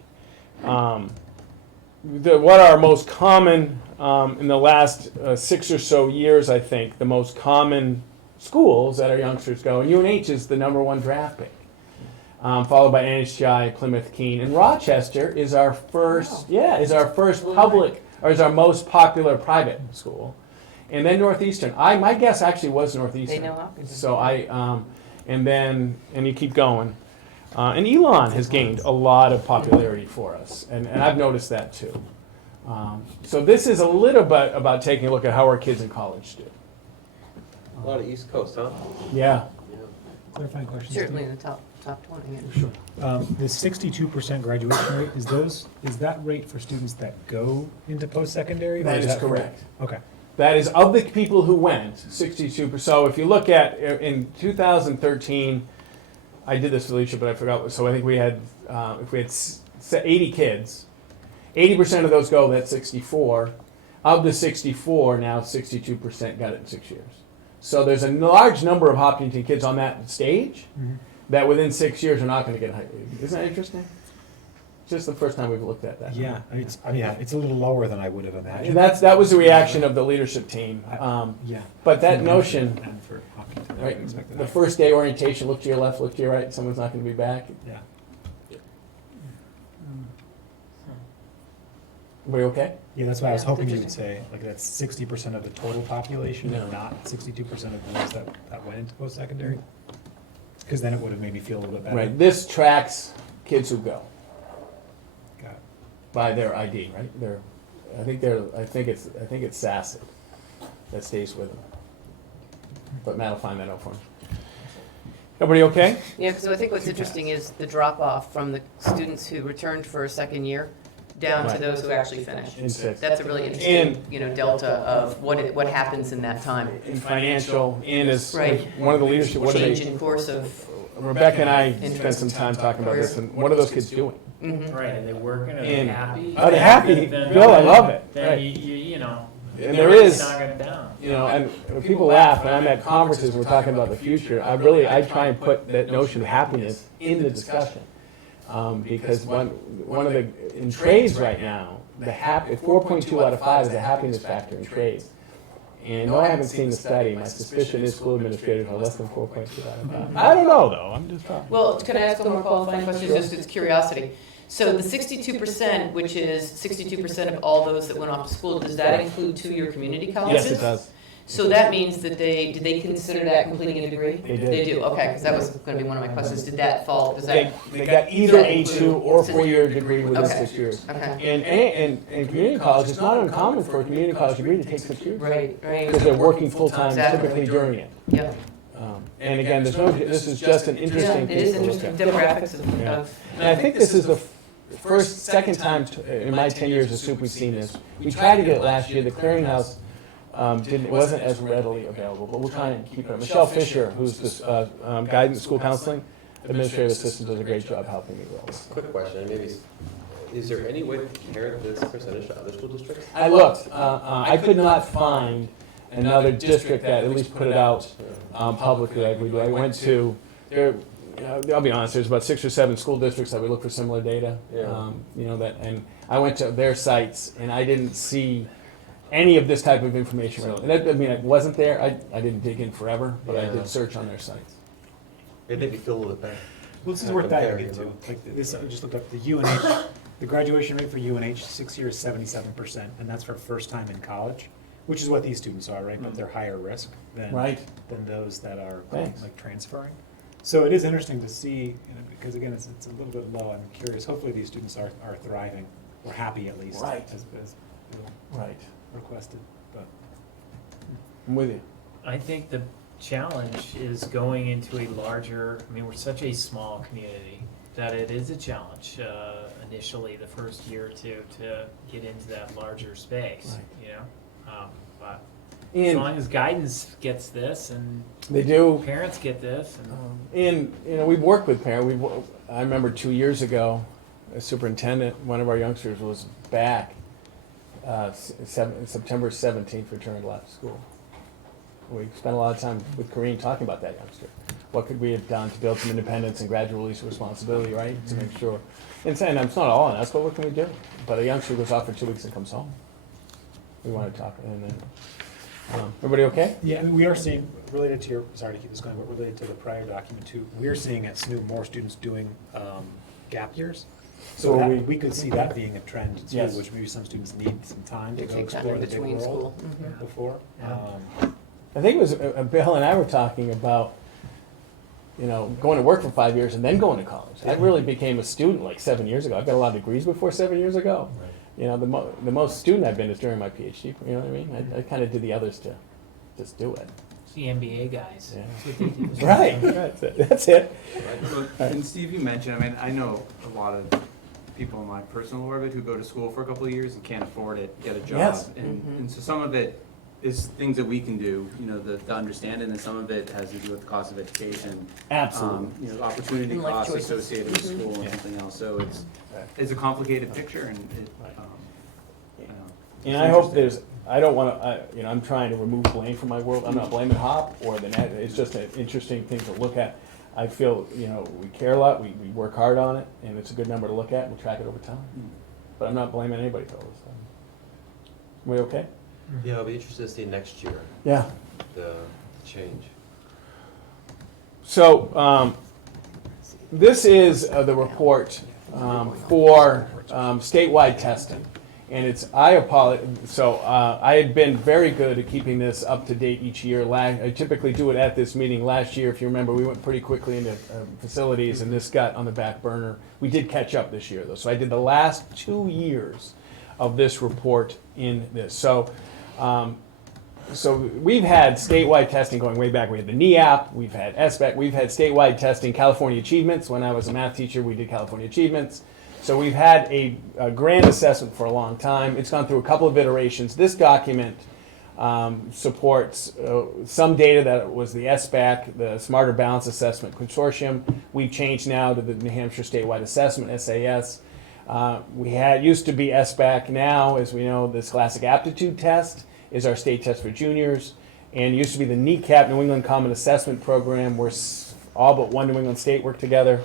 What are most common in the last 6 or so years, I think, the most common schools that our youngsters go, and UNH is the #1 draft pick, followed by NHI, Plymouth, Keene, and Rochester is our first, is our most popular private school, and then Northeastern. My guess actually was Northeastern. They know Hopkinton. So and you keep going. And Elon has gained a lot of popularity for us, and I've noticed that too. So this is a little bit about taking a look at how our kids in college do. A lot of East Coast, huh? Yeah. Clarifying question. Certainly in the top 20. Yeah. Sure. The 62% graduation rate, is that rate for students that go into post-secondary? or That is for- correct. Okay. That is of the people who went, 62%. So if you look at in 2013, I did this for leadership, but I forgot. So I think we had, if we had 80 kids, 80% of those go. That's 64. Of the 64, now 62% got it in 6 years. So there's a large number of Hopkinton kids on that stage that within 6 years are not going to get high. Isn't that interesting? It's just the first time we've looked at that. Yeah, it's a little lower than I would have imagined. And that was the reaction of the leadership team. Yeah. But that notion, And for Hopkinton, I right, would expect the that. first day orientation, look to your left, look to your right, someone's not going to be back. Yeah. We okay? Yeah, that's why I was Yeah, hoping you would interesting. say, like, that's 60% of the total population, No. and not 62% of those that went into post-secondary? Because then it would have made me feel a little bit better. Right. This tracks kids who go Got it. by their ID, right? I think it's SACID that stays with them. But Matt will find that out for me. Everybody okay? Yeah, because I think what's interesting is the drop-off from the students who returned for a second year down to Right. those who actually finished. In six. That's a really interesting, delta of what happens in that time. In financial, and as Right. one of the leadership, what are Change they? in course of, Rebecca and I spent some time talking about this, and what are those kids doing? Right, are they working, are they And- happy? Are they happy? Then- Bill, I love it. Then Right. you know. And there is, Knock it down. and people laugh when I'm at conferences, we're talking about the future. I try and put that notion of happiness in the discussion. Because one of the, in trades right now, 4.2 out of 5 is a happiness factor in trades. And no, I haven't seen the study. My suspicion is school administrators are less than 4.2 out of 5. I don't know, though. I'm just talking. well, can I ask one more qualifying question, just as curiosity? So the 62%, which is 62% of all those that went off to school, does that include 2-year community colleges? Yes, it does. So that means that did they consider that completing a degree? They did. They do, okay, because that was going to be one of my questions. Did that fall, does that? They got either a 2 or 4-year degree within Okay. 6 years. Okay, And community college, it's not uncommon for a community college degree to take 6 years. right. Because they're working full-time Exactly. typically during it. Yeah. And again, this is just an interesting Yeah, it is thing to look interesting, at. demographics Yeah. of, And I think this is the second time in my 10 years of SOUP we've seen this. We tried to get it last year. The clearinghouse wasn't as readily available, but we'll try and keep it. Michelle Fisher, who's this guidance school counseling administrative assistant, does a great job helping me with this. Quick question, maybe, is there any way to compare this percentage to other school districts? I looked. I could not find another district that at least put it out publicly like we do. I went to, I'll be honest, there's about 6 or 7 school districts that we look for similar data. Yeah. And I went to their sites and I didn't see any of this type of information really. And it wasn't there. I didn't dig in forever, but I did search on their sites. It made me feel a little bit better. Well, this is worth diving Comparing, into. you know? Like this, I just looked up the UNH, the graduation rate for UNH, 6 years, 77%, and that's for first time in college, which is what these students are, right? But they're higher risk than Right. those that are Thanks. like transferring. So it is interesting to see, because again, it's a little bit low. I'm curious. Hopefully these students are thriving, or happy at least, Right. as Right. requested. But I'm with you. I think the challenge is going into a larger, I mean, we're such a small community that it is a challenge initially, the first year or two, to get into that larger space, Right. you know? But as And long as guidance gets this and they do. parents get this and. And, you know, we've worked with parents. I remember 2 years ago, a superintendent, one of our youngsters was back, September 17th, returned left school. We spent a lot of time with Corinne talking about that youngster. What could we have done to build some independence and gradual release of responsibility, right? To make sure. And saying, it's not all on us, but what can we do? But a youngster goes off for 2 weeks and comes home. We want to talk, and then, everybody okay? yeah, I mean, we are seeing, related to your, sorry to keep this going, but related to the prior document too, we're seeing at SNU more students doing gap years. So So that, we- we could see that being a trend too, Yes. which maybe some students need some time to They go take time explore in the big between world school. Mhm. before. Yeah. I think it was Bill and I were talking about, you know, going to work for 5 years and then going to college. I really became a student like 7 years ago. I've got a lot of degrees before 7 years ago. Right. You know, the most student I've been is during my PhD. You know what I mean? I kind of did the others to just do it. It's the MBA guys. Yeah. That's what they do. Right. That's it. That's it. Well, and Steve, you mentioned, I mean, I know a lot of people in my personal orbit who go to school for a couple of years and can't afford it, get a job. Yes. And so some of it is things that we can do, you know, to understand it, and some of it has to do with the cost of education. Absolutely. You know, opportunity And life costs choices. associated with Mhm. school and Yeah. something else. So Right. it's a complicated picture, and it, you know. And it's I hope interesting. I don't want to, you know, I'm trying to remove blame from my world. I'm not blaming Hop or the net. It's just an interesting thing to look at. I feel, you know, we care a lot, we work hard on it, and it's a good number to look at, we'll track it over time. But I'm not blaming anybody for this. We okay? Yeah, I'll be interested to see next year, Yeah. the change. So, this is the report for statewide testing. And I had been very good at keeping this up to date each year. I typically do it at this meeting. Last year, if you remember, we went pretty quickly into facilities, and this got on the back burner. We did catch up this year, though. So I did the last 2 years of this report in this. So we've had statewide testing going way back. We had the NEAP, we've had SBAC, we've had statewide testing, California Achievements. When I was a math teacher, we did California Achievements. So we've had a grand assessment for a long time. It's gone through a couple of iterations. This document supports some data that was the SBAC, the Smarter Balance Assessment Consortium. We've changed now to the New Hampshire Statewide Assessment, SAS. We used to be SBAC. Now, as we know, the Scholastic Aptitude Test is our state test for juniors, and used to be the NECAP, New England Common Assessment Program, where all but one New England state work together,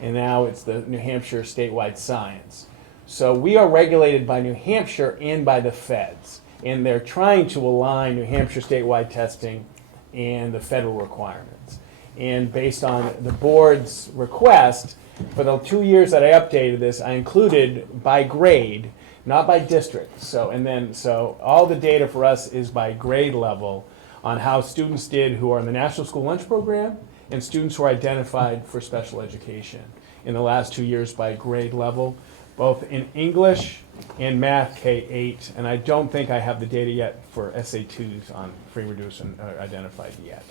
and now it's the New Hampshire Statewide Science. So we are regulated by New Hampshire and by the feds, and they're trying to align New Hampshire statewide testing and the federal requirements. And based on the board's request, for the 2 years that I updated this, I included by grade, not by district. So all the data for us is by grade level on how students did who are in the National School Lunch Program and students who are identified for special education in the last 2 years by grade level, both in English and math K-8. And I don't think I have the data yet for SATs on free, reduced, and identified yet.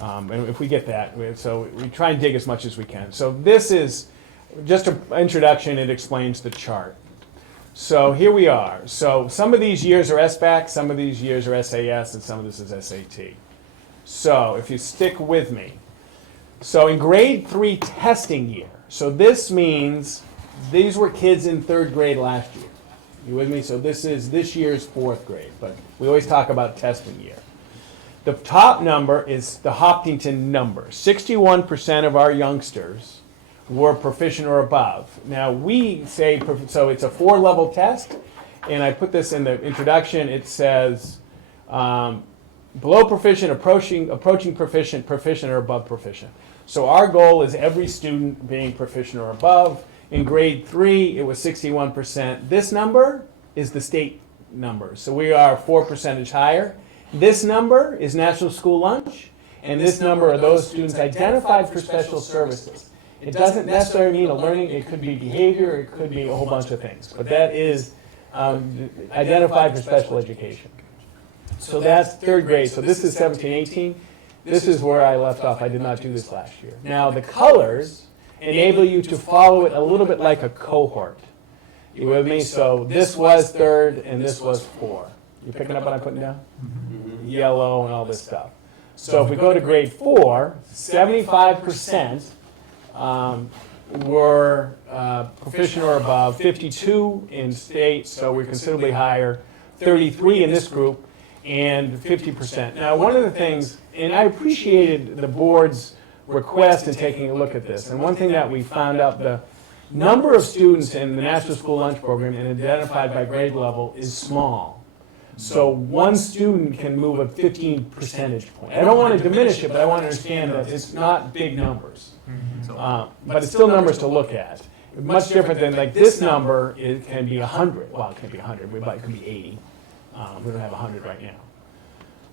And if we get that, so we try and dig as much as we can. So this is just an introduction. It explains the chart. So here we are. So some of these years are SBAC, some of these years are SAS, and some of this is SAT. So if you stick with me. So in grade 3 testing year, so this means these were kids in 3rd grade last year. You with me? So this is this year's 4th grade, but we always talk about testing year. The top number is the Hopkinton number. 61% of our youngsters were proficient or above. Now we say, so it's a 4-level test, and I put this in the introduction. It says below proficient, approaching proficient, proficient or above proficient. So our goal is every student being proficient or above. In grade 3, it was 61%. This number is the state number. So we are 4% higher. This number is National School Lunch, and this number are those students identified for special services. It doesn't necessarily mean a learning, it could be behavior, it could be a whole bunch of things, but that is identified for special education. So that's third grade, so this is 17, 18. This is where I left off, I did not do this last year. Now the colors enable you to follow it a little bit like a cohort. You with me? So this was third and this was 4. You picking up what I'm putting down? Yellow and all this stuff. So if we go to grade 4, 75% were proficient or above, 52 in state, so we're considerably higher, 33 in this group, and 50%. Now, one of the things, and I appreciated the board's request in taking a look at this, and one thing that we found out, the number of students in the National School Lunch Program and identified by grade level is small. So one student can move a 15 percentage point. I don't want to diminish it, but I want to understand that it's not big numbers. But it's still numbers to look at. Much different than like this number, it can be 100. Well, it can be 100, it could be 80. We don't have 100 right now.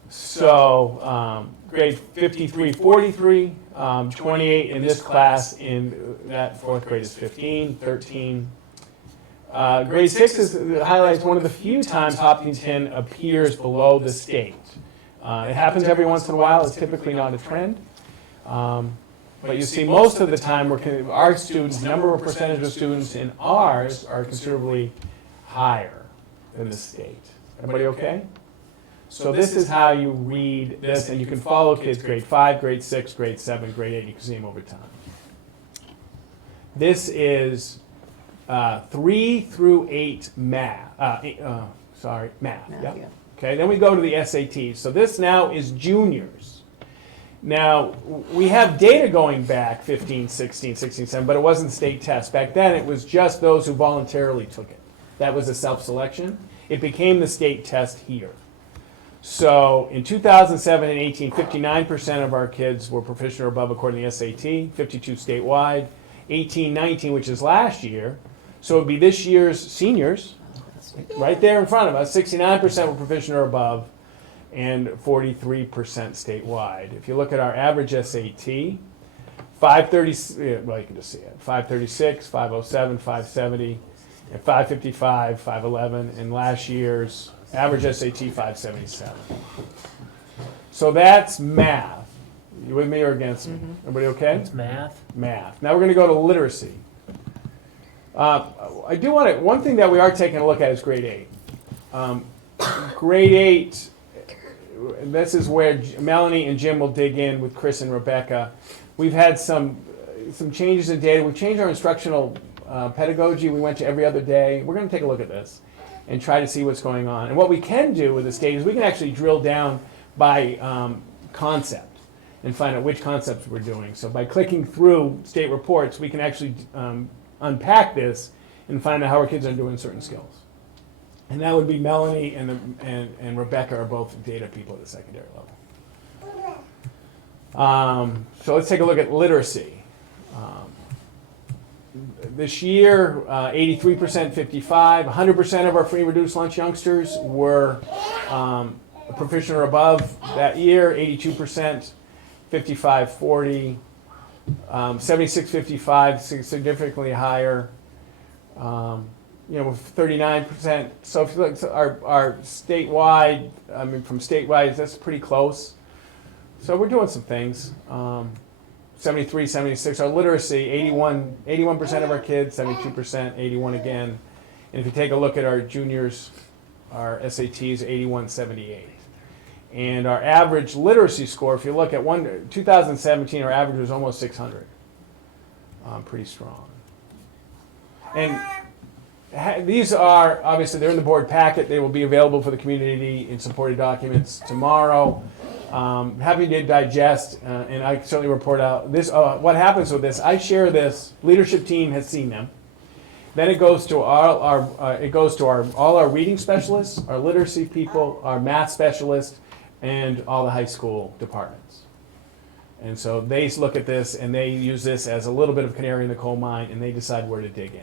So grade 53, 43, 28 in this class, in that fourth grade is 15, 13. Grade 6 highlights one of the few times Hopkinton appears below the state. It happens every once in a while, it's typically not a trend. But you see most of the time our students, number of percentage of students in ours are considerably higher than the state. Everybody okay? So this is how you read this, and you can follow kids grade 5, grade 6, grade 7, grade 8. You can see them over time. This is 3 through 8 math. Math. Yeah. Okay. Then we go to the SATs. So this now is juniors. Now we have data going back 15, 16, 16, 17, but it wasn't the state test. Back then it was just those who voluntarily took it. That was a self-selection. It became the state test here. So in 2007 and 18, 59% of our kids were proficient or above according to the SAT, 52 statewide. 18, 19, which is last year, so it would be this year's seniors, right there in front of us, 69% were proficient or above, and 43% statewide. If you look at our average SAT, 530, well, you can just see it, 536, 507, 570, and 555, 511, and last year's average SAT, 577. So that's math. You with me or against me? Everybody okay? It's math. Math. Now we're going to go to literacy. I do want to, one thing that we are taking a look at is grade 8. Grade 8, this is where Melanie and Jim will dig in with Chris and Rebecca. We've had some changes in data. We've changed our instructional pedagogy. We went to every other day. We're going to take a look at this and try to see what's going on. And what we can do with this data is we can actually drill down by concept and find out which concepts we're doing. So by clicking through state reports, we can actually unpack this and find out how our kids are doing certain skills. And that would be Melanie and Rebecca are both data people at the secondary level. So let's take a look at literacy. This year, 83%, 55, 100% of our free and reduced lunch youngsters were proficient or above that year, 82%. 55, 40, 76, 55, significantly higher. With 39%. So if you look, our statewide, from statewide, that's pretty close. So we're doing some things. 73, 76. Our literacy, 81% of our kids, 72%, 81 again. And if you take a look at our juniors, our SATs, 81, 78. And our average literacy score, if you look at 2017, our average was almost 600. Pretty strong. And these are, obviously, they're in the board packet. They will be available for the community in supported documents tomorrow. Happy to digest, and I certainly report out this. What happens with this? I share this. Leadership team has seen them. Then it goes to all our reading specialists, our literacy people, our math specialists, and all the high school departments. And so they look at this and they use this as a little bit of canary in the coal mine, and they decide where to dig in.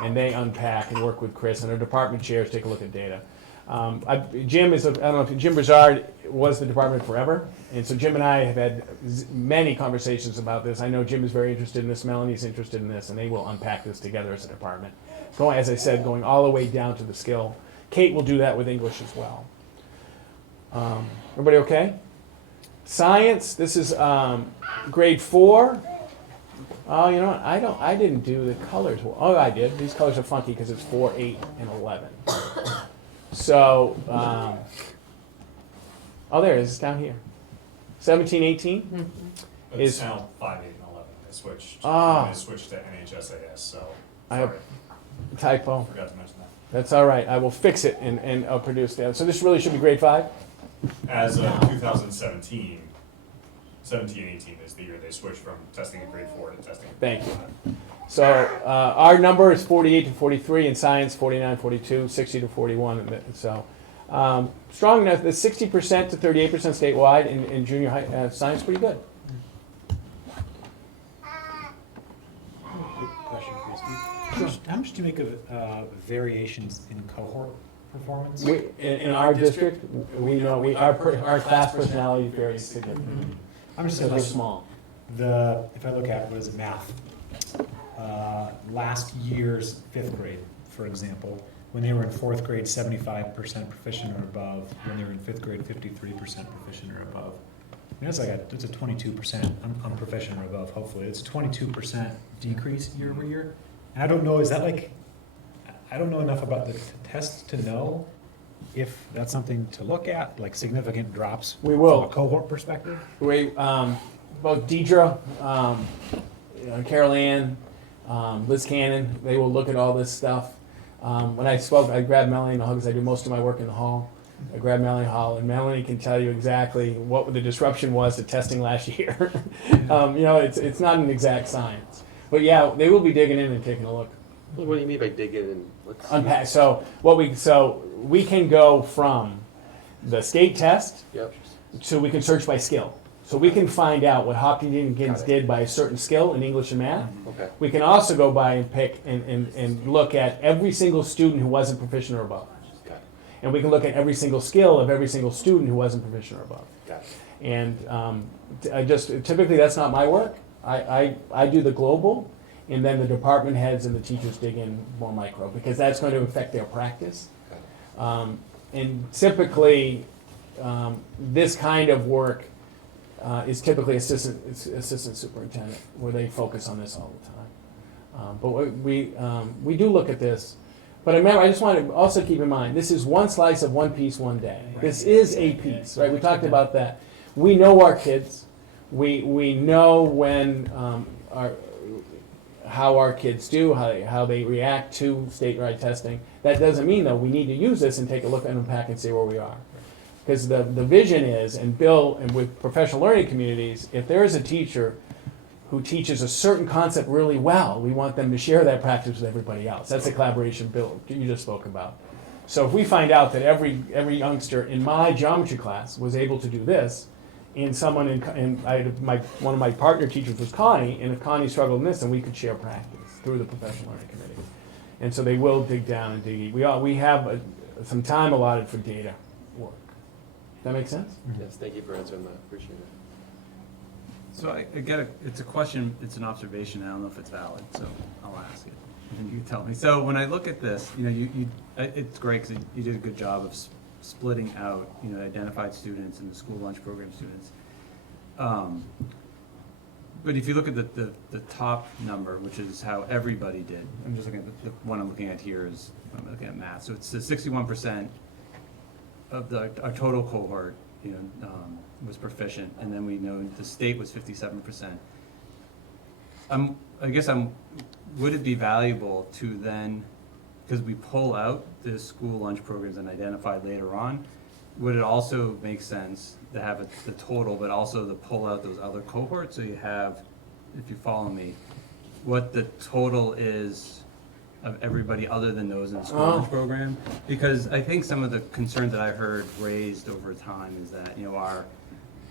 And they unpack and work with Chris and our department chairs take a look at data. Jim is, I don't know if Jim Brizard was the department forever, and so Jim and I have had many conversations about this. I know Jim is very interested in this, Melanie's interested in this, and they will unpack this together as a department. Going, as I said, going all the way down to the skill. Kate will do that with English as well. Everybody okay? Science, this is grade 4. Oh, you know what? I didn't do the colors. Oh, I did. These colors are funky because it's 4, 8, and 11. So, oh, there it is. It's down here. 17, 18 It's is. now 5, 8, and 11. They switched. Ah. They switched to NHSAS. So I have sorry, typo. forgot to mention that. That's all right. I will fix it and I'll produce that. So this really should be grade 5? As of 2017, 17, 18 is the year they switched from testing in grade 4 to testing in grade Thank you. 5. So our number is 48 to 43 in science, 49, 42, 60 to 41. And so strong enough. The 60% to 38% statewide in junior high science, pretty good. Question for you, Steve. How much do you make of variations in cohort performance? In our district, we know our class personality varies significantly. I'm just So saying, they're like, small. if I look at, what is it, math? Last year's 5th grade, for example, when they were in 4th grade, 75% proficient or above. When they were in 5th grade, 53% proficient or above. I mean, it's a 22%, I'm proficient or above, hopefully. It's a 22% decrease year over year. And I don't know, is that like, I don't know enough about the test to know if that's something to look at, like significant drops We will. from a cohort perspective. Both Deidre, Carol Ann, Liz Cannon, they will look at all this stuff. When I spoke, I grabbed Melanie in the hall because I do most of my work in the hall. I grabbed Melanie in the hall, and Melanie can tell you exactly what the disruption was to testing last year. It's not an exact science. But yeah, they will be digging in and taking a look. What do you mean by digging in? Unpack. So we can go from the state test, Yep. so we can search by skill. So we can find out what Hopkinton Got it. did by a certain skill in English and math. Okay. We can also go by and pick and look at every single student who wasn't proficient or above. Got it. And we can look at every single skill of every single student who wasn't proficient or above. Got it. And typically that's not my work. I do the global, and then the department heads and the teachers dig in more micro, because that's going to affect their practice. And typically, this kind of work is typically assistant superintendent, where they focus on this all the time. But we do look at this. But remember, I just want to also keep in mind, this is one slice of one piece, one day. This is a piece, right? We talked about that. We know our kids. We know when how our kids do, how they react to statewide testing. That doesn't mean, though, we need to use this and take a look and unpack and see where we are. Because the vision is, and Bill, and with professional learning communities, if there is a teacher who teaches a certain concept really well, we want them to share that practice with everybody else. That's the collaboration Bill you just spoke about. So if we find out that every youngster in my geometry class was able to do this, and someone one of my partner teachers was Connie, and if Connie struggled in this, then we could share practice through the professional learning committee. And so they will dig down and dig. We have some time allotted for data work. Does that make sense? Yes, thank you for answering that. Appreciate it. So I get it's a question, it's an observation, I don't know if it's valid, so I'll ask it, and you tell me. So when I look at this, it's great because you did a good job of splitting out, identified students and the school lunch program students. But if you look at the top number, which is how everybody did, I'm just looking at the one I'm looking at here is, I'm looking at math, so it's the 61% of our total cohort, was proficient, and then we know the state was 57%. Would it be valuable to then, because we pull out the school lunch programs and identified later on, would it also make sense to have the total, but also to pull out those other cohorts, so you have, if you follow me, what the total is of everybody other than those in the school lunch program? Because I think some of the concerns that I heard raised over time is that,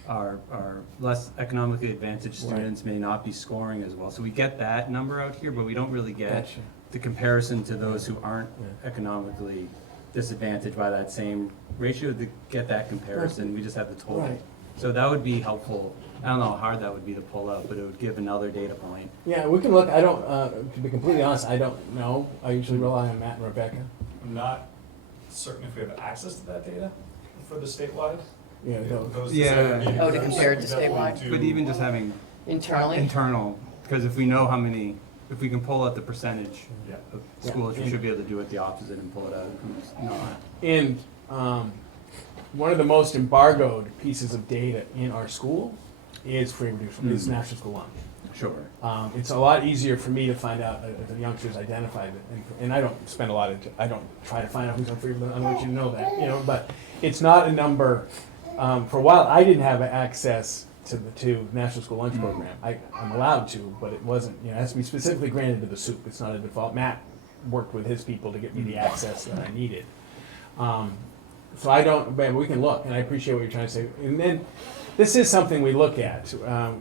our less economically advantaged students may not be scoring as well. So we get that number out here, but we don't really get the comparison to those who aren't economically disadvantaged by that same ratio to get that comparison. We just have the total. Right. So that would be helpful. I don't know how hard that would be to pull up, but it would give another data point. Yeah, we can look, I don't, to be completely honest, I don't know. I usually rely on Matt and Rebecca. I'm not certain if we have access to that data for the statewide. Yeah, no. Those Yeah. seven meetings, Oh, to compare it to definitely statewide? do- But even just having Internally? internal, because if we know how many, if we can pull out the percentage Yeah. of schools, we should be able to do it the opposite and pull it out who's not. And one of the most embargoed pieces of data in our school is free and reduced, is National School Lunch. Sure. It's a lot easier for me to find out if the youngsters identified, and I don't spend a lot of, I don't try to find out who's on free, but I want you to know that, but it's not a number. For a while, I didn't have access to the National School Lunch Program. I'm allowed to, but it wasn't, it has to be specifically granted to the SOUP. It's not a default. Matt worked with his people to get me the access that I needed. So I don't, man, we can look, and I appreciate what you're trying to say. And then, this is something we look at.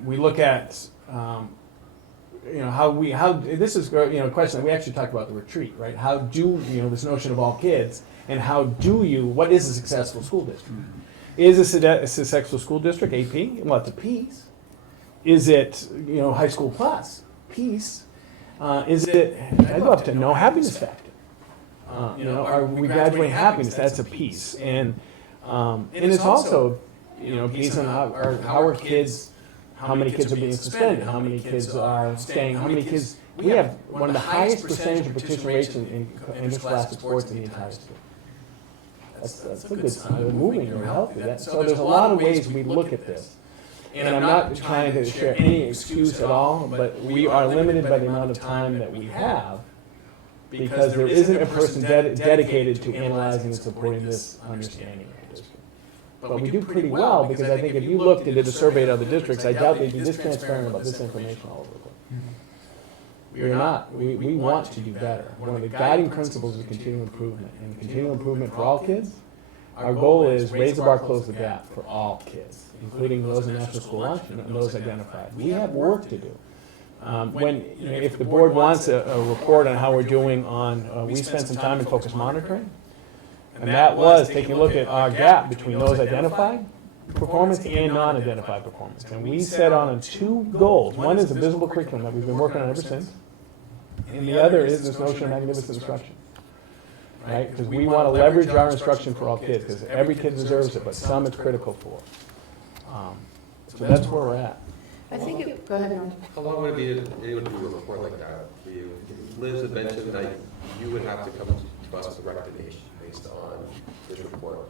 We look at, this is, a question that we actually talked about the retreat, right? How do, this notion of all kids, and what is a successful school district? Is a successful school district AP? Well, it's a piece. Is it, high school plus? Piece. Is it, I'd love to know, happiness factor? Are we graduating happiness? That's a piece. And it's also, based on how are kids, how many kids are being suspended, how many kids are staying, how many kids, we have one of the highest percentage of participation in interscholastic sports in the entire state. That's a good sign. We're moving, we're healthy. So there's a lot of ways we look at this. And I'm not trying to share any excuse at all, but we are limited by the amount of time that we have, because there isn't a person dedicated to analyzing and supporting this understanding of the district. But we do pretty well, because I think if you looked and did a survey at other districts, I doubt they'd be this transparent about this information all over the place. We're not. We want to do better. One of the guiding principles is continual improvement, and continual improvement for all kids. Our goal is raise the bar, close the gap for all kids, including those in National School Lunch and those identified. We have work to do. If the board wants a report on how we're doing on, we spent some time in focus monitoring, and that was taking a look at our gap between those identified performance and non-identified performance. And we set on 2 goals. One is a visible curriculum that we've been working on ever since, and the other is this notion of magnificent instruction. Right? Because we want to leverage our instruction for all kids, because every kid deserves it, but some it's critical for. So that's where we're at. I think go ahead, Norm. How long would it be a report like that for you? Liz had mentioned that you would have to come to us with a recommendation based on this report.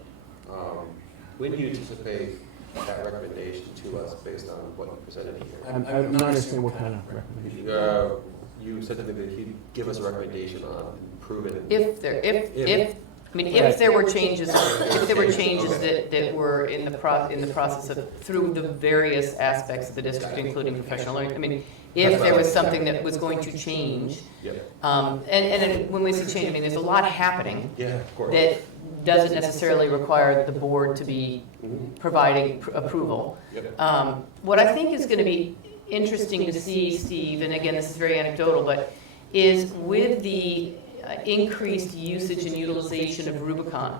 When do you anticipate that recommendation to us based on what you presented here? I'm not understanding what kind of recommendation. You said that you'd give us a recommendation on improving. If there were changes, that were in the process of, through the various aspects of the district, including professional learning, if there was something that was going to change, and when we say change, there's a lot happening that doesn't necessarily require the board to be providing approval. What I think is going to be interesting to see, Steve, and again, this is very anecdotal, but is with the increased usage and utilization of Rubicon,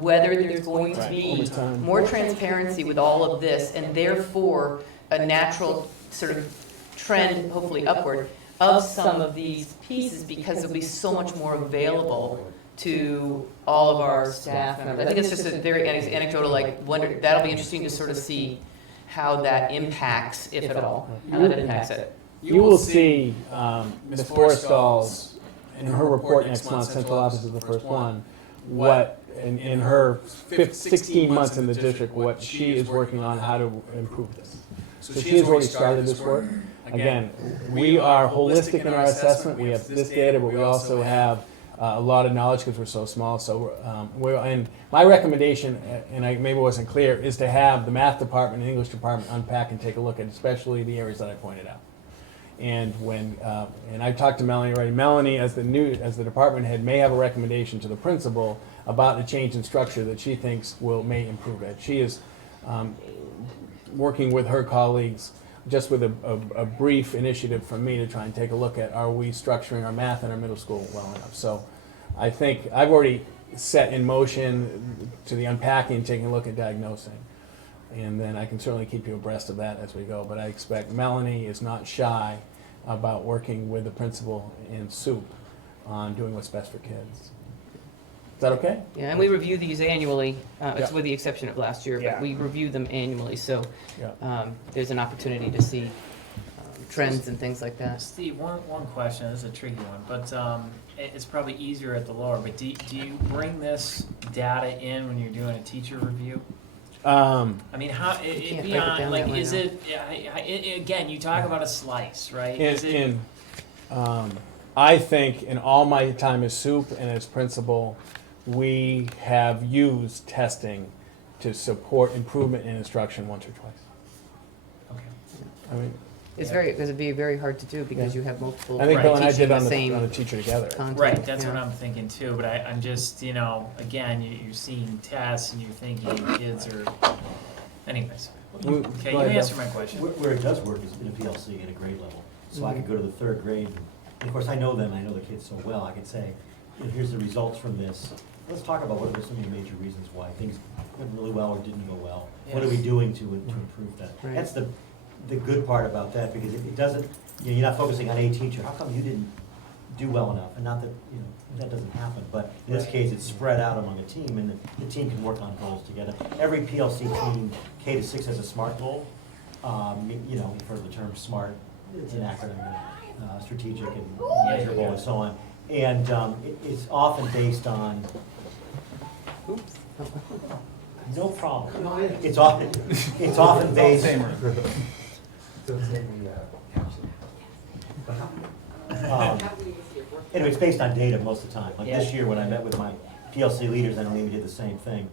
whether there's going to be more transparency with all of this, and therefore a natural sort of trend, hopefully upward, of some of these pieces, because there'll be so much more available to all of our staff members. I think it's just a very anecdotal, that'll be interesting to sort of see how that impacts, if at all, how that impacts it. You will see Ms. Forrestall's, in her report next month, central office is the first one, what, in her 16 months in the district, what she is working on, how to improve this. So she has already started this work. Again, we are holistic in our assessment. We have this data, but we also have a lot of knowledge because we're so small. So and my recommendation, and I maybe wasn't clear, is to have the math department and English department unpack and take a look at especially the areas that I pointed out. And when and I talked to Melanie already. Melanie, as the department head, may have a recommendation to the principal about a change in structure that she thinks may improve it. She is working with her colleagues just with a brief initiative from me to try and take a look at, are we structuring our math in our middle school well enough? So I think I've already set in motion to the unpacking, taking a look at diagnosing. And then I can certainly keep you abreast of that as we go. But I expect Melanie is not shy about working with the principal and SOUP on doing what's best for kids. Is that okay? Yeah, and we review these annually, Yeah. with the exception of last year, Yeah. but we review them annually, so Yeah. there's an opportunity to see trends and things like that. Steve, one question, this is a tricky one, but it's probably easier at the lower, but do you bring this data in when you're doing a teacher review? I mean, how, can't break it beyond, down like, that way is now. again, you talk about a slice, right? Is it, In, I think in all my time as SOUP and as principal, we have used testing to support improvement in instruction once or twice. okay. I mean, It's it'd be very hard to do because you have multiple I think Bill and I teaching did the on same the teacher together. content. Right, that's what yeah. I'm thinking too, but I'm just, again, you're seeing tests and you're thinking kids are, anyways. Okay, you answered my question. Where it does work is in a PLC at a grade level. So I could go to the third grade, and of course, I know them, I know the kids so well, I could say, here's the results from this. Let's talk about what are some of the major reasons why things went really well or didn't go well. What are we doing to improve that? Right. That's the good part about that, because it doesn't, you're not focusing on a teacher, how come you didn't do well enough? And not that, that doesn't happen, but in this case, it's spread out among a team, and the team can work on goals together. Every PLC team, K-6 has a SMART goal. You've heard the term SMART, it's an acronym, strategic and measurable and so on. And it's often based on, no problem. It's often based. Anyway, it's based on data most of the time. Like this year when I met with my PLC leaders, I know Amy did the same thing.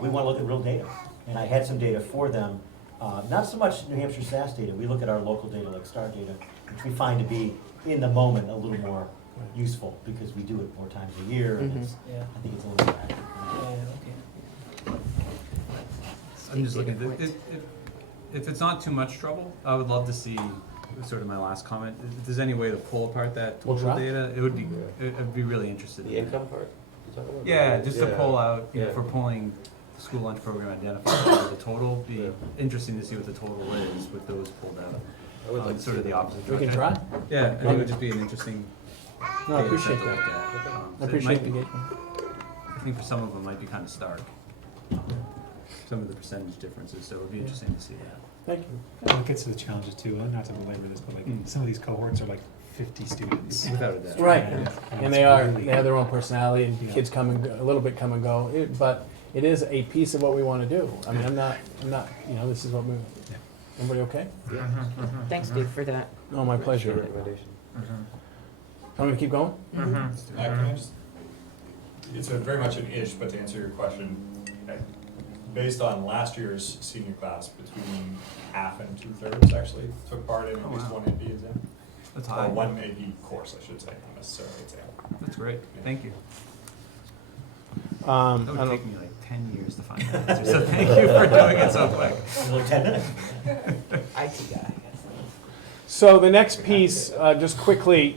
We want to look at real data. And I had some data for them. Not so much New Hampshire SAS data. We look at our local data like STAR data, which we find to be, in the moment, a little more useful because we do it more times a year. And I think it's a little more accurate. I'm just looking at it. If it's not too much trouble, I would love to see, sort of my last comment, if there's any way to pull apart that We'll total try. data, I'd be really interested in The that. income part? You talking about? Yeah, just to Yeah. pull out, Yeah. for pulling the school lunch program identified the total, be interesting to see what the total is with those pulled out. I would like to Sort of see the that. opposite We can direction. try. Yeah, I think it would just be an interesting No, I data set appreciate to that. look at. I So it appreciate might the be- engagement. I think for some of them might be kind of stark, some of the percentage differences, so it would be interesting to see that. Thank you. Well, it gets to the challenges too, not to belabor this, but like, some of these cohorts are like 50 students. Without a doubt. Right, Yeah. and they have their own personality, and kids come and go, a little bit come and go, but it is a piece of what we want to do. I mean, I'm not, this is what we, everybody okay? Thanks, Steve, for that. Oh, my pleasure. Good recommendation. I'm gonna keep going? Can I just, it's very much an ish, but to answer your question, based on last year's senior class, between half and 2/3 actually took part in at least one AP exam. That's Or high. one AP course, I should say, not necessarily exam. That's great, thank you. I That would don't- take me like 10 years to find that answer, so thank you for doing it so quick. Like 10 minutes. IT guy. So the next piece, just quickly,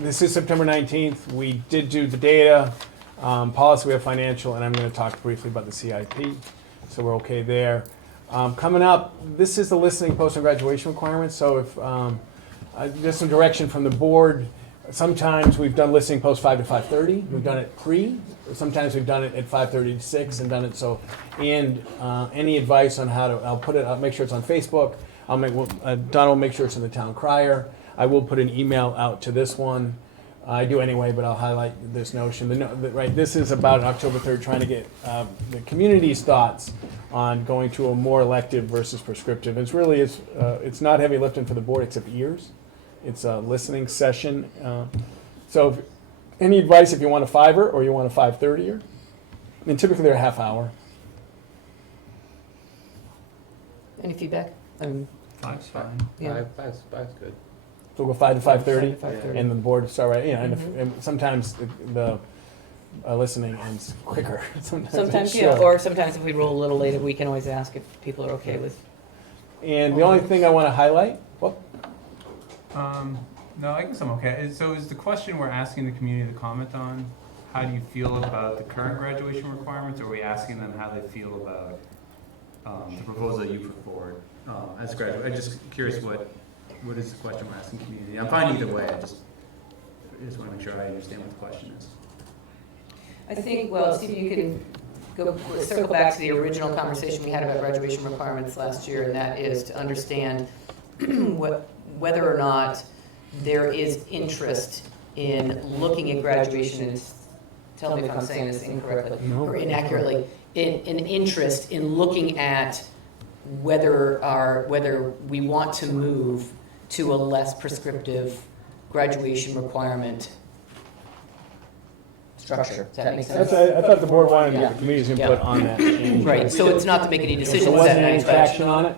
this is September 19th. We did do the data, policy, we have financial, and I'm going to talk briefly about the CIP. So we're okay there. Coming up, this is the listening post and graduation requirements. So if there's some direction from the board. Sometimes we've done listening post 5 to 5:30. We've done it pre. Sometimes we've done it at 5:30 to 6 and done it so. And any advice on how to? I'll make sure it's on Facebook. Donna will make sure it's in the town crier. I will put an email out to this one. I do anyway, but I'll highlight this notion. This is about October 3rd, trying to get the community's thoughts on going to a more elective versus prescriptive. It's not heavy lifting for the board except ears. It's a listening session. So any advice if you want a 5-er or you want a 5:30-er? And typically they're a half hour. Any feedback? Five's fine. Yeah. Five's good. So we'll go 5 to 5:30, 5:30. and the board start right. And sometimes the listening ends quicker. Sometimes, Sure. or sometimes if we roll a little later, we can always ask if people are okay with. And the only thing I want to highlight. No, I guess I'm okay. So is the question we're asking the community to comment on how do you feel about the current graduation requirements? Or are we asking them how they feel about the proposal that you put forward as a graduate? I'm just curious what is the question we're asking the community? I'm fine either way, I just want to make sure I understand what the question is. I think, well, Steve, you can circle back to the original conversation we had about graduation requirements last year, and that is to understand whether or not there is interest in looking at graduation, and tell me if I'm saying this incorrectly or inaccurately, an interest in looking at whether we want to move to a less prescriptive graduation requirement structure. Does that make sense? I thought the board wanted Yeah. the committee's input on that change. Right, so it's not to make any If decisions there wasn't that any night, but. traction on it,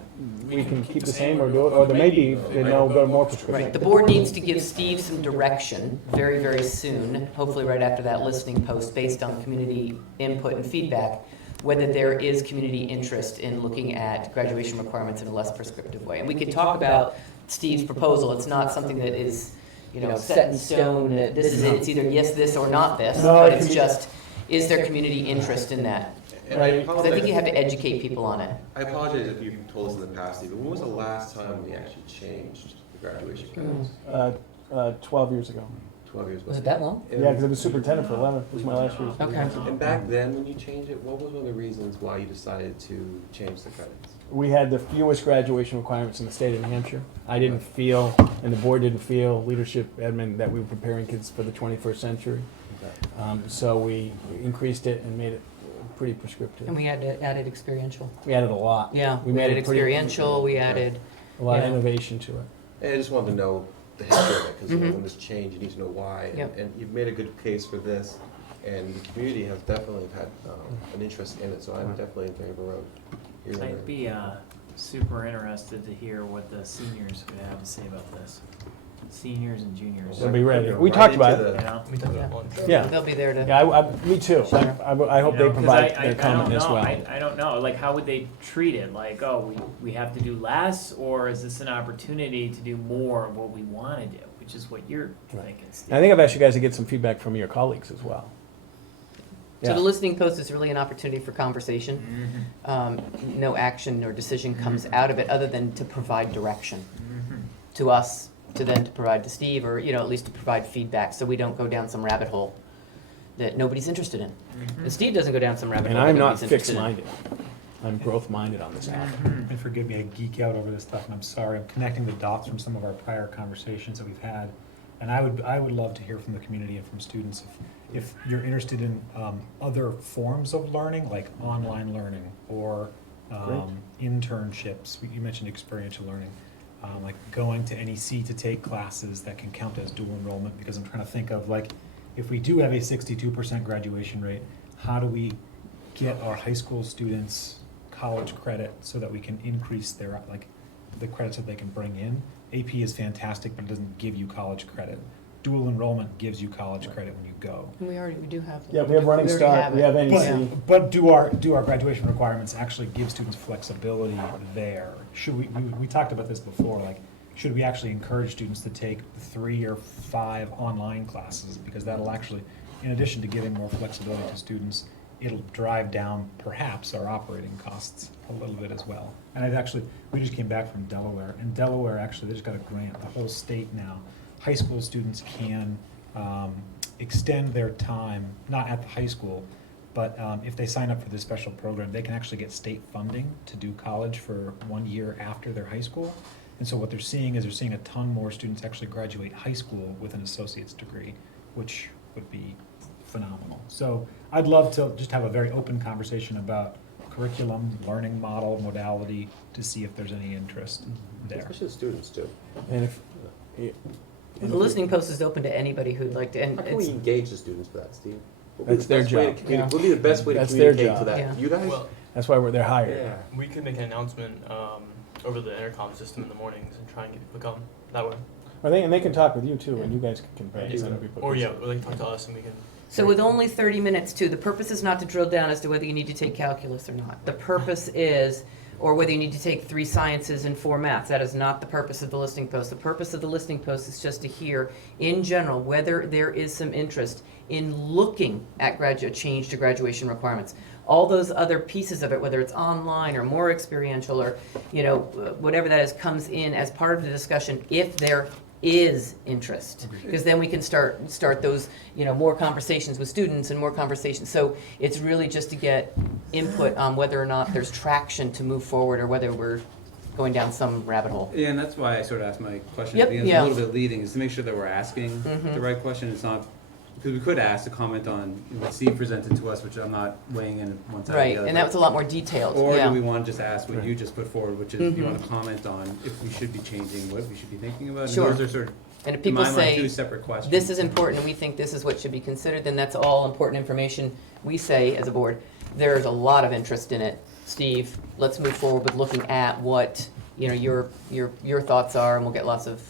we can keep the same or do it, or there may be, go more prescriptive. Right, the board needs to give Steve some direction very, very soon, hopefully right after that listening post, based on community input and feedback, whether there is community interest in looking at graduation requirements in a less prescriptive way. And we could talk about Steve's proposal. It's not something that is, set in stone, that this is it, it's either yes, this, or not this, No, but it it's can be- just, is there community interest in that? And Because I think you have to educate people on it. I apologize if you've told us in the past, Steve, but when was the last time we actually changed the graduation requirements? 12 years ago. 12 years ago. Was it that long? Yeah, because I was superintendent for 11, it was my last year. Okay. And back then, when you changed it, what was one of the reasons why you decided to change the credits? We had the fewest graduation requirements in the state of New Hampshire. I didn't feel, and the board didn't feel, leadership, admin, that we were preparing kids for the 21st century. So we increased it and made it pretty prescriptive. And we added experiential. We added a lot. Yeah, we made added it pretty- experiential, we added, A lot of yeah. innovation to it. And I just wanted to know the history of it, because Mhm. when this changed, you need to know why. Yep. And you've made a good case for this, and the community has definitely had an interest in it, so I'm definitely in favor of hearing I'd it. be super interested to hear what the seniors would have to say about this. Seniors and juniors. They'll be ready. Right We talked about into it. You know? We talked about lunch. Yeah. They'll be there to. Yeah, me too. I hope You they know, 'cause provide I their comment don't as know. well. I don't know, like, how would they treat it? Like, oh, we have to do less, or is this an opportunity to do more of what we want to do, which is what you're thinking, Steve? I think I've asked you guys to get some feedback from your colleagues as well. So Yeah. the listening post is really an opportunity for conversation. Mhm. No action or decision comes out of it other than to provide direction Mhm. to us, to then to provide to Steve, or, at least to provide feedback so we don't go down some rabbit hole that nobody's interested in. Mhm. And Steve doesn't go down some rabbit And hole that I'm not nobody's interested in. fixed-minded. I'm growth-minded on this topic. Mhm. And forgive me, I geek out over this stuff, and I'm sorry, I'm connecting the dots from some of our prior conversations that we've had. And I would love to hear from the community and from students if you're interested in other forms of learning, like online learning or internships. You mentioned experiential learning, like going to NEC to take classes that can count as dual enrollment, because I'm trying to think of, like, if we do have a 62% graduation rate, how do we get our high school students college credit so that we can increase their, like, the credits that they can bring in? AP is fantastic, but it doesn't give you college credit. Dual enrollment gives you college credit when you go. We do have. Yeah, we have Running already Start, we it. have NEC. But do our graduation requirements actually give students flexibility there? Should we talked about this before, like, should we actually encourage students to take 3 or 5 online classes? Because that'll actually, in addition to giving more flexibility to students, it'll drive down perhaps our operating costs a little bit as well. And we just came back from Delaware, and Delaware actually, they just got a grant, the whole state now. High school students can extend their time, not at the high school, but if they sign up for this special program, they can actually get state funding to do college for 1 year after their high school. And so what they're seeing is a ton more students actually graduate high school with an associate's degree, which would be phenomenal. So I'd love to just have a very open conversation about curriculum, learning model, modality, to see if there's any interest there. Especially the students, too. And if, The listening post is open to anybody who'd like to, and How can we it's, engage the students for that, Steve? What would be That's the their best way to job. communi- What would be the best way to That's their communicate to job. that? Yeah. You guys? Well, that's why they're hired. Yeah. we could make an announcement over the intercom system in the mornings and try and get people to come that way. And they can talk with you too, and you guys can convey. Or they can talk to us and we can. so with only 30 minutes too, the purpose is not to drill down as to whether you need to take calculus or not. The purpose is, or whether you need to take 3 sciences and 4 maths. That is not the purpose of the listening post. The purpose of the listening post is just to hear, in general, whether there is some interest in looking at change to graduation requirements. All those other pieces of it, whether it's online or more experiential or, whatever that is, comes in as part of the discussion if there is interest. Because then we can start those, more conversations with students and more conversations. So it's really just to get input on whether or not there's traction to move forward or whether we're going down some rabbit hole. Yeah, and that's why I sort of asked my question Yep, at the end, yeah. a little bit leading, is to make sure that we're asking Mhm. the right question. It's not, because we could ask to comment on what Steve presented to us, which I'm not weighing in one side or Right, the other. and that was a lot more detailed, Or yeah. do we want to just ask what you just put forward, which is, do you Mhm. want to comment on if we should be changing, what we should be thinking about? Sure. And those are sort of, And if in people my mind, say, two separate questions. this is important and we think this is what should be considered, then that's all important information we say as a board. There's a lot of interest in it. Steve, let's move forward with looking at what, your thoughts are, and we'll get lots of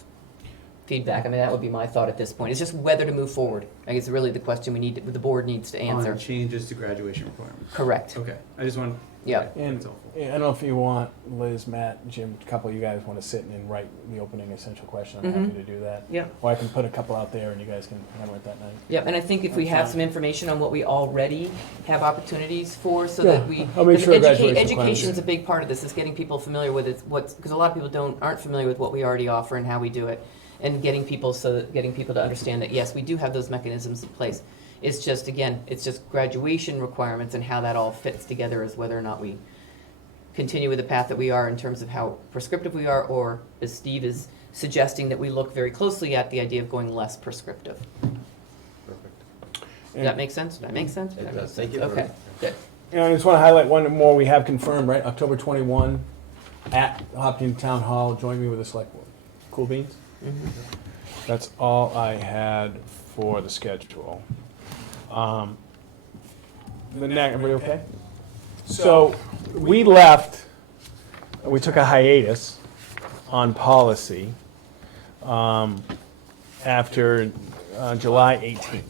feedback. I mean, that would be my thought at this point. It's just whether to move forward. I guess really the question the board needs to answer. On changes to graduation requirements. Correct. Okay, I just want. Yep. And That's helpful. I don't know if you want, Liz, Matt, Jim, a couple of you guys want to sit and write the opening essential question. I'm happy to do that. Yep. Or I can put a couple out there and you guys can hammer it that night. Yep, and I think if we have some information on what we already have opportunities for, so Yeah, that we. I'll make sure graduation Education requirements. is a big part of this, is getting people familiar with it, because a lot of people aren't familiar with what we already offer and how we do it. And getting people to understand that, yes, we do have those mechanisms in place. It's just, again, it's just graduation requirements and how that all fits together is whether or not we continue with the path that we are in terms of how prescriptive we are, or as Steve is suggesting, that we look very closely at the idea of going less prescriptive. Perfect. Does that make sense? Did that make sense? It That does. makes Thank sense. you. Okay, good. And I just want to highlight one more we have confirmed, right? October 21 at Hopkinton Town Hall. Join me with the select board. Cool beans? Mhm. That's all I had for the schedule. Everybody okay? So we took a hiatus on policy after July 18th.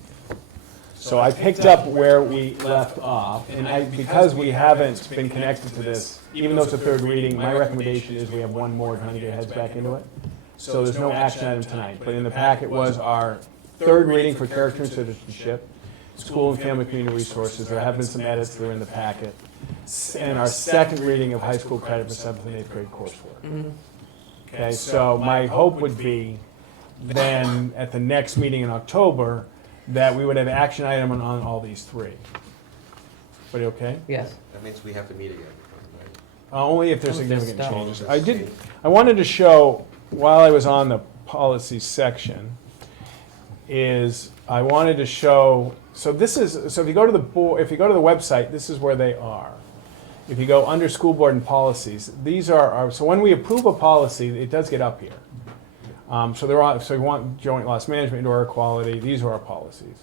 So I picked up where we left off, and because we haven't been connected to this, even though it's a third reading, my recommendation is we have one more to kind of get our heads back into it. So there's no action item tonight, but in the packet was our third reading for character and citizenship, school and family community resources. There have been some edits that are in the packet, and our second reading of high school credit for 7th and 8th grade coursework. Okay, so my hope would be then at the next meeting in October that we would have action item on all these 3. Everybody okay? Yes. That means we have to meet again, right? Only if there's Only if there's significant stuff. changes. I wanted to show, while I was on the policy section, so if you go to the board, if you go to the website, this is where they are. If you go under school board and policies, these are so when we approve a policy, it does get up here. So you want joint loss management, indoor air quality, these are our policies.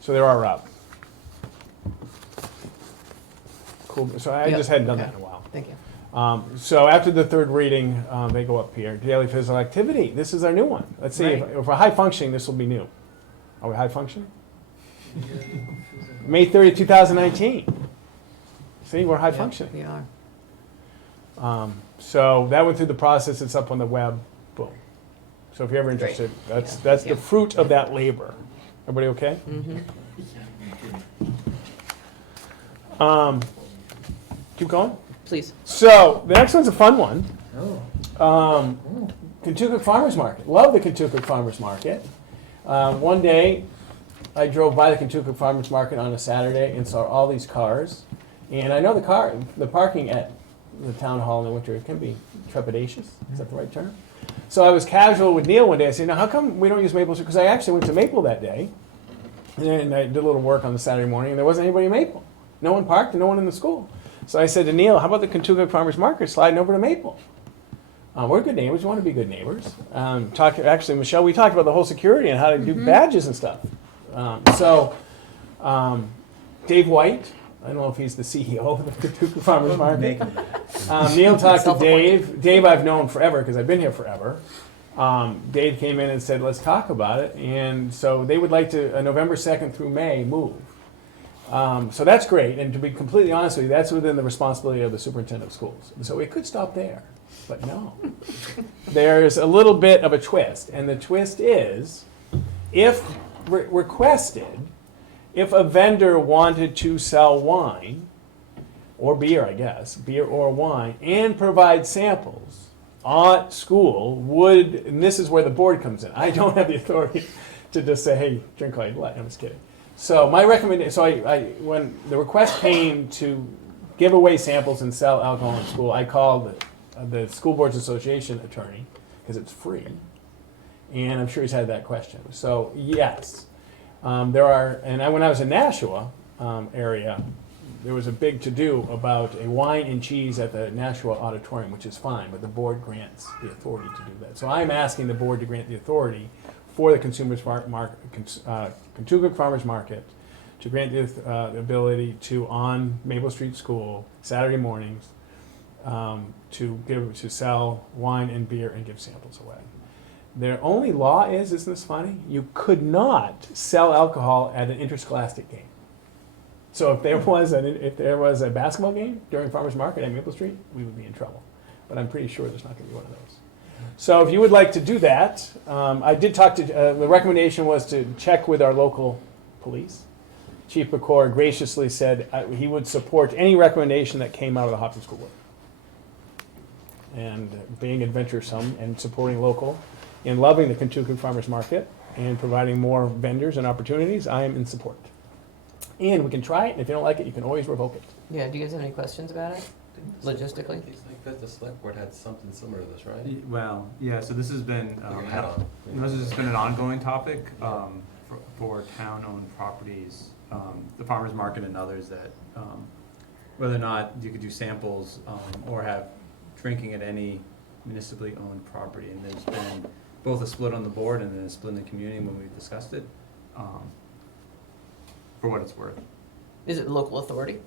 So they are up. Cool, so I just hadn't done that in a while. Thank you. So after the third reading, they go up here. Daily physical activity, this is our new one. Let's see, if we're high functioning, this will be new. Are we high functioning? May 30th, 2019. See, we're high functioning. We are. So that went through the process, it's up on the web, boom. So if you're ever interested, that's Yeah. the fruit of that labor. Everybody okay? Mm-hmm. Keep going? Please. So the next one's a fun one. Kentucky Farmers Market. Love the Kentucky Farmers Market. One day, I drove by the Kentucky Farmers Market on a Saturday and saw all these cars. And I know the parking at the town hall in the winter can be trepidatious. Is that the right term? So I was casual with Neil one day. I said, now how come we don't use Maple Street? Because I actually went to Maple that day. And I did a little work on the Saturday morning, and there wasn't anybody in Maple. No one parked and no one in the school. So I said to Neil, how about the Kentucky Farmers Market sliding over to Maple? We're good neighbors. We want to be good neighbors. Actually, Michelle, we talked about the whole security and how to do badges and stuff. Dave White, I don't know if he's the CEO of the Kentucky Farmers Market. Neil talked to Dave. Dave I've known forever because I've been here forever. Dave came in and said, let's talk about it. And so they would like to, November 2nd through May, move. So that's great, and to be completely honest with you, that's within the responsibility of the superintendent of schools. So it could stop there, but no. There's a little bit of a twist, and the twist is, if requested, if a vendor wanted to sell wine, or beer, I guess, beer or wine, and provide samples at school, and this is where the board comes in. I don't have the authority to just say, hey, drink all you like. I'm just kidding. So my recommendation, when the request came to give away samples and sell alcohol in school, I called the School Boards Association attorney, because it's free, and I'm sure he's had that question. So yes, there are, and when I was in Nashua area, there was a big to-do about a wine and cheese at the Nashua Auditorium, which is fine, but the board grants the authority to do that. So I'm asking the board to grant the authority for the Consumers Kentucky Farmers Market to grant the ability to, on Maple Street School, Saturday mornings, to sell wine and beer and give samples away. Their only law is, isn't this funny? You could not sell alcohol at an interscholastic game. So if there was a basketball game during Farmers Market at Maple Street, we would be in trouble. But I'm pretty sure there's not going to be one of those. So if you would like to do that, I did talk to, the recommendation was to check with our local police. Chief Pecor graciously said he would support any recommendation that came out of the Hopkins School Board. And being adventuresome and supporting local and loving the Kentucky Farmers Market and providing more vendors and opportunities, I am in support. And we can try it, and if you don't like it, you can always revoke it. Yeah, do you guys have any questions about it? Logistically? It's like that the select board had something similar to this, right? Well, yeah, so this has been, Your hat on. this has been an ongoing topic for town-owned properties, the farmer's market and others that, whether or not you could do samples or have drinking at any municipally owned property. And there's been both a split on the board and then a split in the community when we discussed it, for what it's worth. Is it local authority?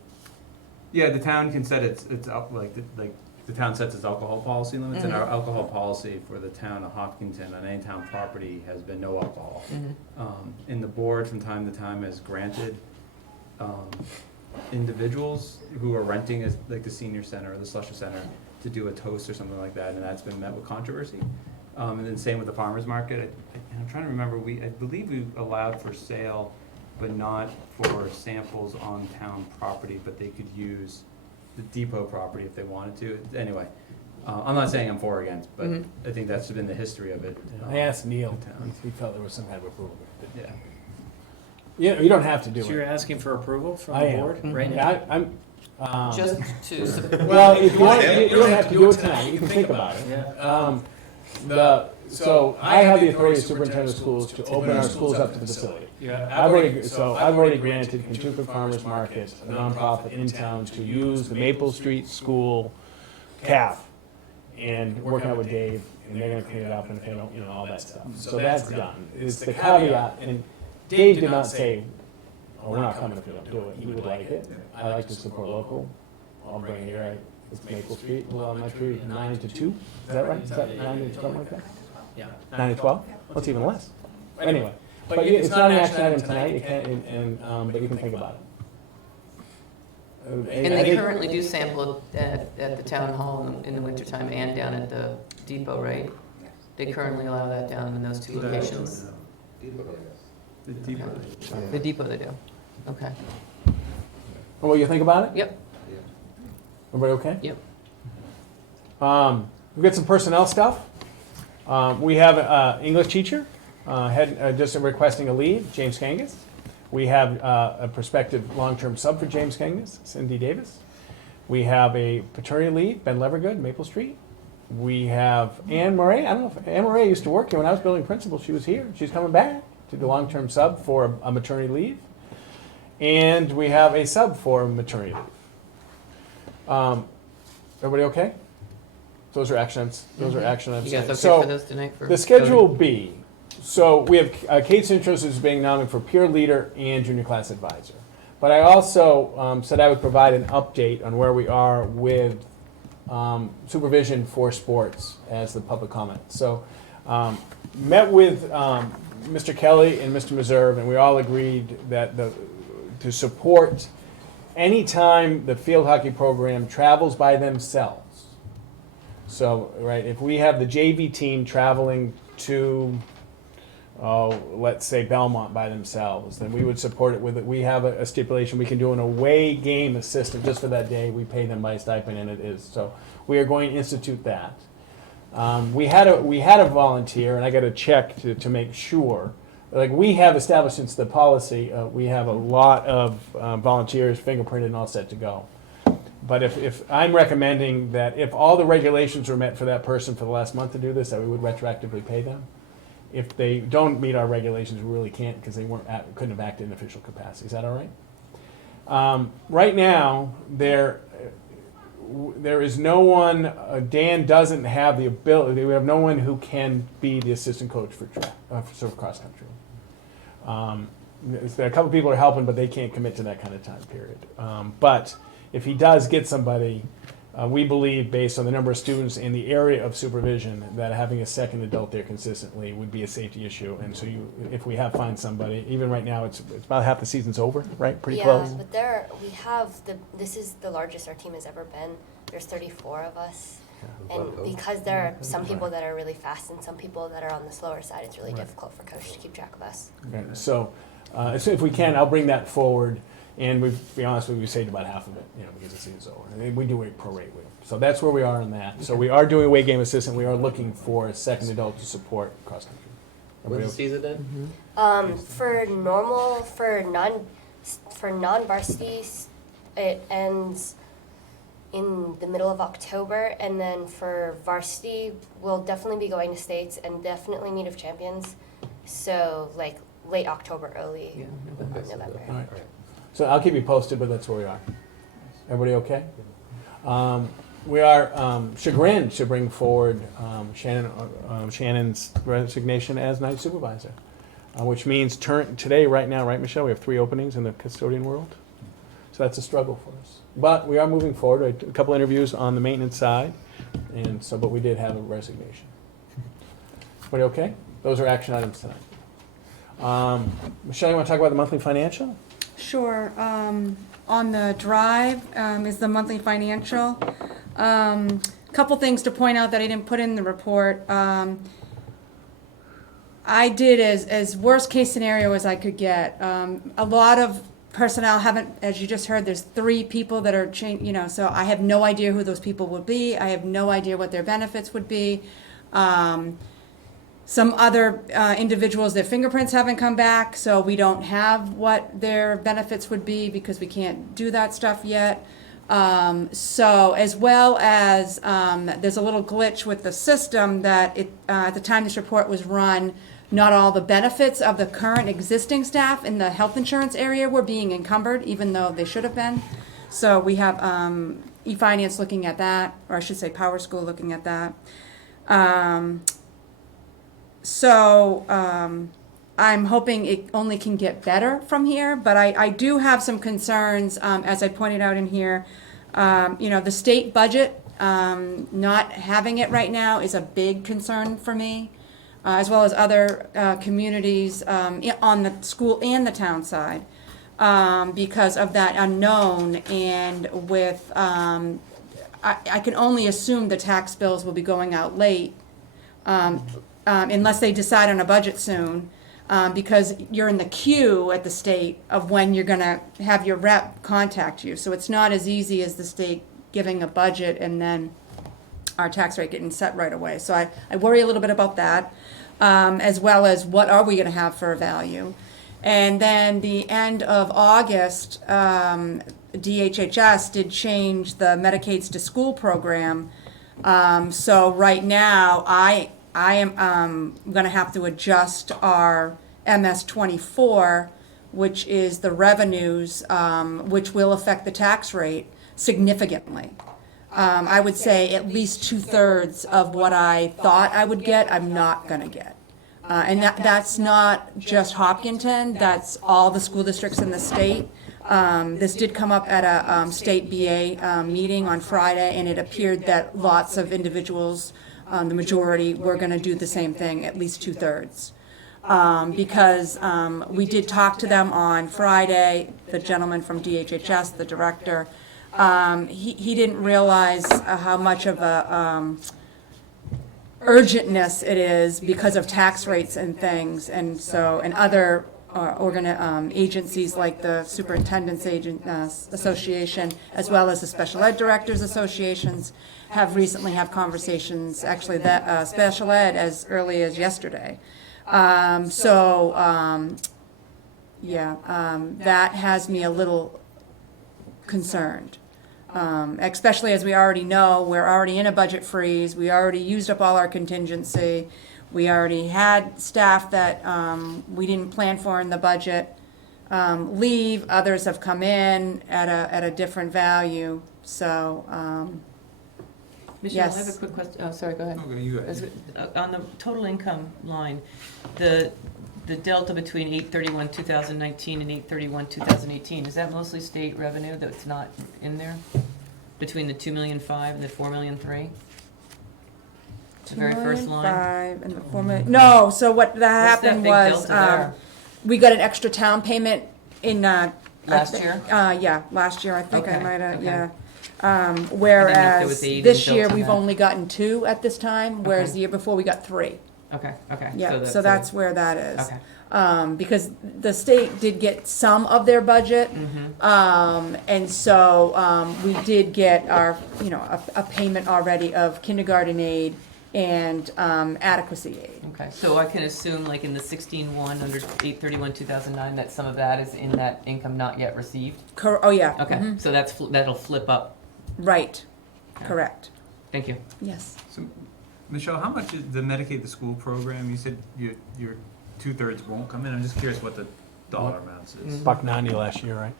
Yeah, the town can set its the town sets its alcohol policy limits, and our alcohol policy for the town of Hopkinton on any town property has been no alcohol. And the board from time to time has granted individuals who are renting as like the senior center or the Slusher Center to do a toast or something like that, and that's been met with controversy. And then same with the farmers market. I'm trying to remember, I believe we allowed for sale, but not for samples on town property, but they could use the depot property if they wanted to. Anyway, I'm not saying I'm for or against, but I think that's been the history of it. I asked Neil, he felt there was some kind of approval. Yeah. You don't have to do it. So you're asking for approval from I the am. board right Yeah, now? I'm, Just to, well, if you want, you don't have to do it tonight, you can think about it. Yeah. So I have the authority as superintendent of schools to open our schools up to the facility. Yeah. I've already granted Kentucky Farmers Market, a nonprofit in town, to use the Maple Street School CAF and work out with Dave, and they're gonna clean it up and if they don't, all that stuff. So that's done. It's the caveat, and Dave did not say, oh, we're not coming if you don't do it. He would like it. I like to support local. I'll bring it here. It's Maple Street. Well, I'm not sure, 9 to 2? Is that right? Is that 9 to something like that? Yeah. 9 to 12? Well, it's even less. Anyway, but it's not an action item tonight, you can't, but you can think about it. and they currently do sample at the town hall in the wintertime and down at the depot, right? They currently allow that down in those two locations. The depot. The depot they do. Okay. What you think about it? Yep. Everybody okay? Yep. We've got some personnel stuff. We have an English teacher just requesting a leave, James Kangas. We have a prospective long-term sub for James Kangas, Cindy Davis. We have a paternity leave, Ben Levergood, Maple Street. We have Anne Murray. I don't know if Anne Murray used to work here when I was building principal. She was here. She's coming back to the long-term sub for a maternity leave. And we have a sub for maternity leave. Everybody okay? Those are action items. Those are action items. You guys okay So for those tonight? the Schedule B. So we have Kate Cintros is being nominated for peer leader and junior class advisor. But I also said I would provide an update on where we are with supervision for sports as the public comment. So met with Mr. Kelly and Mr. Meserve, and we all agreed that to support anytime the field hockey program travels by themselves. So, right, if we have the JV team traveling to, let's say Belmont by themselves, then we would support it with it. We have a stipulation, we can do an away game assistant just for that day. We pay them by stipend, and it is. So we are going to institute that. We had a volunteer, and I got to check to make sure. Like, we have established since the policy, we have a lot of volunteers fingerprinted and all set to go. But if I'm recommending that if all the regulations were met for that person for the last month to do this, that we would retroactively pay them. If they don't meet our regulations, we really can't, because they couldn't have acted in official capacity. Is that all right? Right now, there is no one. Dan doesn't have the ability. We have no one who can be the assistant coach for cross country. There are a couple people who are helping, but they can't commit to that kind of time period. But if he does get somebody, we believe, based on the number of students in the area of supervision, that having a second adult there consistently would be a safety issue. And so, if we have find somebody, even right now, it's about half the season's over, right? Pretty close. Yeah, but this is the largest our team has ever been. There's 34 of us. And because there are some people that are really fast and some people that are on the slower side, it's really difficult for coach to keep track of us. Okay. So, if we can, I'll bring that forward. And to be honest with you, we saved about half of it, because the season's over. And we do a prorate with. So that's where we are on that. So we are doing away game assistant. We are looking for a second adult to support cross country. When's the season then? For non-varsities, it ends in the middle of October, and then for varsity, we'll definitely be going to states and definitely meet of champions. So like late October, early November. All right. So I'll keep you posted, but that's where we are. Everybody okay? We are chagrined to bring forward Shannon's resignation as night supervisor, which means today, right now, right, Michelle, we have 3 openings in the custodian world. So that's a struggle for us. But we are moving forward. We had a couple interviews on the maintenance side, but we did have a resignation. Everybody okay? Those are action items tonight. Michelle, you want to talk about the monthly financial? Sure. On the drive is the monthly financial. Couple things to point out that I didn't put in the report. I did as worst case scenario as I could get. A lot of personnel haven't, as you just heard, there's 3 people that are so I have no idea who those people would be. I have no idea what their benefits would be. Some other individuals, their fingerprints haven't come back, so we don't have what their benefits would be because we can't do that stuff yet. So as well as there's a little glitch with the system that at the time this report was run, not all the benefits of the current existing staff in the health insurance area were being encumbered, even though they should have been. So we have eFinance looking at that, or I should say Power School looking at that. I'm hoping it only can get better from here, but I do have some concerns, as I pointed out in here. The state budget, not having it right now is a big concern for me, as well as other communities on the school and the town side, because of that unknown. And with, I can only assume the tax bills will be going out late, unless they decide on a budget soon, because you're in the queue at the state of when you're going to have your rep contact you. So it's not as easy as the state giving a budget and then our tax rate getting set right away. So I worry a little bit about that, as well as what are we going to have for a value. And then the end of August, DHHS did change the Medicaid's to School program. So right now, I am going to have to adjust our MS-24, which is the revenues, which will affect the tax rate significantly. I would say at least 2/3 of what I thought I would get, I'm not going to get. And that's not just Hopkinton, that's all the school districts in the state. This did come up at a state BA meeting on Friday, and it appeared that lots of individuals, the majority, were going to do the same thing, at least 2/3. because we did talk to them on Friday, the gentleman from DHHS, the director. He didn't realize how much of a urgentness it is because of tax rates and things, and so, and other agencies like the Superintendent's Association, as well as the Special Ed Directors Associations, have recently had conversations, actually, that special ed as early as yesterday. That has me a little concerned. Especially as we already know, we're already in a budget freeze, we already used up all our contingency, we already had staff that we didn't plan for in the budget leave, others have come in at a different value, so, Michelle, I have a yes. quick question. Oh, sorry, go ahead. Okay, you go ahead. On the total income line, the delta between 8/31/2019 and 8/31/2018, is that mostly state revenue that's not in there? Between the 2,000,005 and the 4,000,003? The very first line? 2,000,005 and the 4,000,000. No, so what that What's that happened big was, delta there? we got an extra town payment in, Last year? Yeah, last year, I think I Okay, might have, okay. yeah. there was Whereas a this year, delta we've then. only gotten 2 at this time, whereas Okay. the year before, we got 3. Okay. Yeah, so that's where that is. Okay. Because the state did get some of their budget, and so we did get our, a payment already of kindergarten aid and adequacy aid. Okay, so I can assume like in the 16-1 under 8/31/2009, that some of that is in that income not yet received? Oh, yeah. Okay, Mhm. so that'll flip up. Right, correct. Thank you. Yes. So, Michelle, how much is the Medicaid the School program? You said your 2/3 won't come in. I'm just curious what the dollar amounts is. $190 last year, right?